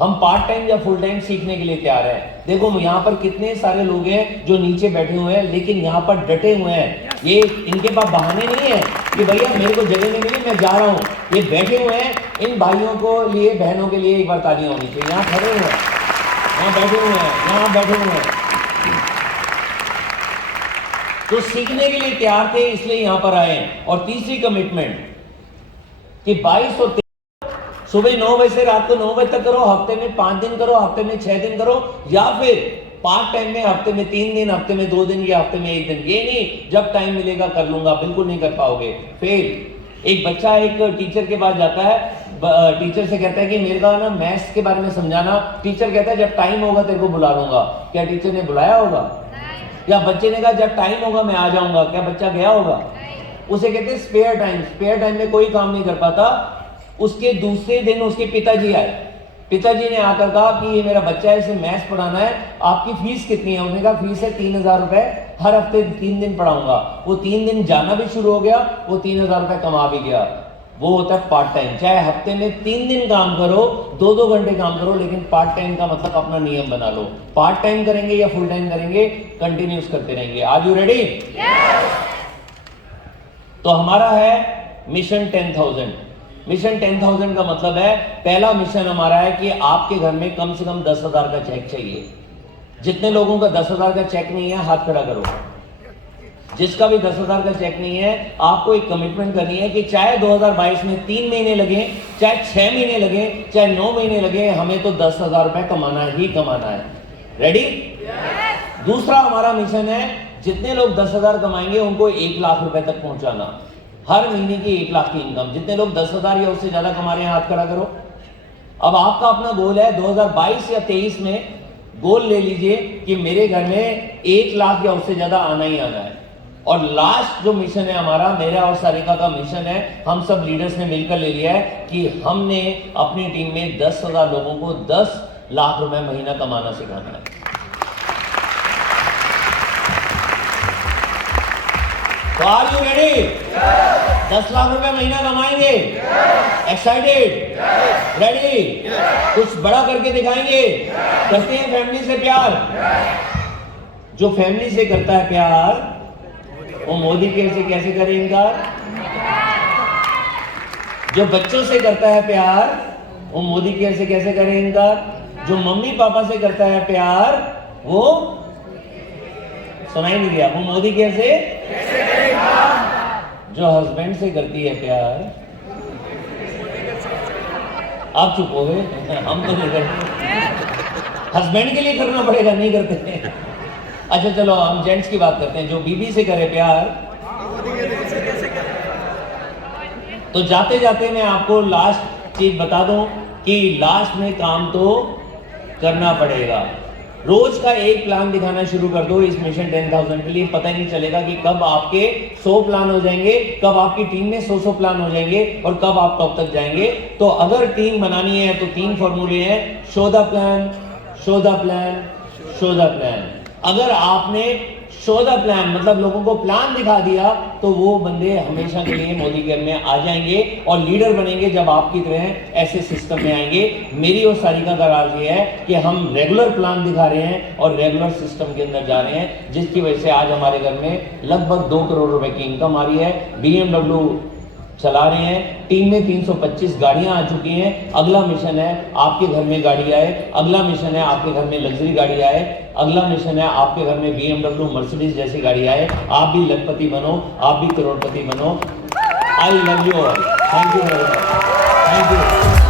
हम पार्ट टाइम या फुल टाइम सीखने के लिए तैयार हैं। देखो यहाँ पर कितने सारे लोग हैं जो नीचे बैठे हुए हैं, लेकिन यहाँ पर डटे हुए हैं। ये इनके पास बहाने नहीं है कि भैया मेरे को जगह नहीं मिली, मैं जा रहा हूँ। ये बैठे हुए हैं। इन भाइयों को लिए, बहनों के लिए एक बार तालियां होनी चाहिए। यहाँ खड़े हुए हैं, यहाँ बैठे हुए हैं, यहाँ बैठे हुए हैं, तो सीखने के लिए तैयार थे, इसलिए यहाँ पर आए। और तीसरी कमिटमेंट कि 22 और सुबह 9 बजे से रात को 9 बजे तक करो, हफ्ते में 5 दिन करो, हफ्ते में 6 दिन करो, या फिर पार्ट टाइम में हफ्ते में 3 दिन, हफ्ते में 2 दिन या हफ्ते में 1 दिन। ये नहीं जब टाइम मिलेगा कर लूंगा, बिल्कुल नहीं कर पाओगे, फेल। एक बच्चा एक टीचर के पास जाता है, टीचर से कहता है कि मेरे को ना मैथ्स के बारे में समझाना। टीचर कहता है जब टाइम होगा तेरे को बुला लूंगा। क्या टीचर ने बुलाया होगा? या बच्चे ने कहा जब टाइम होगा मैं आ जाऊंगा। क्या बच्चा गया होगा? उसे कहते हैं स्पेयर टाइम। स्पेयर टाइम में कोई काम नहीं कर पाता। उसके दूसरे दिन उसके पिताजी आए। पिताजी ने आकर कहा कि ये मेरा बच्चा है, इसे मैथ्स पढ़ाना है, आपकी फीस कितनी है? उसने कहा फीस है 3000 रुपए, हर हफ्ते 3 दिन पढ़ाऊंगा। वो 3 दिन जाना भी शुरू हो गया, वो 3000 रुपए कमा भी गया। वो होता है पार्ट टाइम। चाहे हफ्ते में 3 दिन काम करो, 2-2 घंटे काम करो, लेकिन पार्ट टाइम का मतलब अपना नियम बना लो। पार्ट टाइम करेंगे या फुल टाइम करेंगे, कंटिन्यूस करते रहेंगे। Are you ready? तो हमारा है मिशन 10,000। मिशन 10,000 का मतलब है, पहला मिशन हमारा है कि आपके घर में कम से कम 10,000 का चेक चाहिए। जितने लोगों का 10,000 का चेक नहीं है, हाथ खड़ा करो। जिसका भी 10,000 का चेक नहीं है, आपको एक कमिटमेंट करनी है कि चाहे 2022 में 3 महीने लगे, चाहे 6 महीने लगे, चाहे 9 महीने लगे, हमें तो 10,000 रुपए कमाना ही कमाना है। रेडी? दूसरा हमारा मिशन है, जितने लोग 10,000 कमाएंगे उनको 1 लाख रुपए तक पहुंचाना। हर महीने की 1 लाख की इनकम। जितने लोग 10,000 या उससे ज्यादा कमा रहे हैं, हाथ खड़ा करो। अब आपका अपना गोल है 2022 या 23 में गोल ले लीजिए कि मेरे घर में 1 लाख या उससे ज्यादा आना ही आना है। और लास्ट जो मिशन है हमारा, मेरा और सारिका का मिशन है, हम सब लीडर्स ने मिलकर ले लिया है कि हमने अपनी टीम में 10,000 लोगों को 10 लाख रुपए महीना कमाना सिखाना है। तो आर यू रेडी? 10 लाख रुपए महीना कमाएंगे? एक्साइटेड? रेडी? कुछ बड़ा करके दिखाएंगे? करते हैं फैमिली से प्यार। जो फैमिली से करता है प्यार, वो मोदी केयर से कैसे करे इनकार? जो बच्चों से करता है प्यार, वो मोदी केयर से कैसे करे इनकार? जो मम्मी पापा से करता है प्यार, वो सुनाई नहीं दिया, वो मोदी केयर से कैसे करेगा? जो हस्बैंड से करती है प्यार, आप चुप हो गए, हम तो नहीं करते। हस्बैंड के लिए करना पड़ेगा, नहीं करते। अच्छा चलो हम जेंट्स की बात करते हैं। जो बीवी से करे प्यार, तो जाते जाते मैं आपको लास्ट चीज बता दूं कि लास्ट में काम तो करना पड़ेगा। रोज का एक प्लान दिखाना शुरू कर दो इस मिशन 10,000 के लिए। पता ही नहीं चलेगा कि कब आपके 100 प्लान हो जाएंगे, कब आपकी टीम में 100 प्लान हो जाएंगे और कब आप टॉप तक जाएंगे। तो अगर टीम बनानी है तो 3 फॉर्मूले हैं: show the plan, show the plan, show the plan. अगर आपने शो द प्लान मतलब लोगों को प्लान दिखा दिया तो वो बंदे हमेशा के लिए मोदी के घर में आ जाएंगे और लीडर बनेंगे जब आपकी तरह ऐसे सिस्टम में आएंगे। मेरी और सारिका का राज ये है कि हम रेगुलर प्लान दिखा रहे हैं और रेगुलर सिस्टम के अंदर जा रहे हैं, जिसकी वजह से आज हमारे घर में लगभग 2 करोड़ रुपए की इनकम आ रही है। BMW चला रहे हैं, टीम में 325 गाड़ियां आ चुकी हैं। अगला मिशन है आपके घर में गाड़ी आए, अगला मिशन है आपके घर में लग्जरी गाड़ी आए, अगला मिशन है आपके घर में BMW मर्सिडीज जैसी गाड़ी आए। आप भी लखपति बनो, आप भी करोड़पति बनो। I love you all, thank you very much, thank you.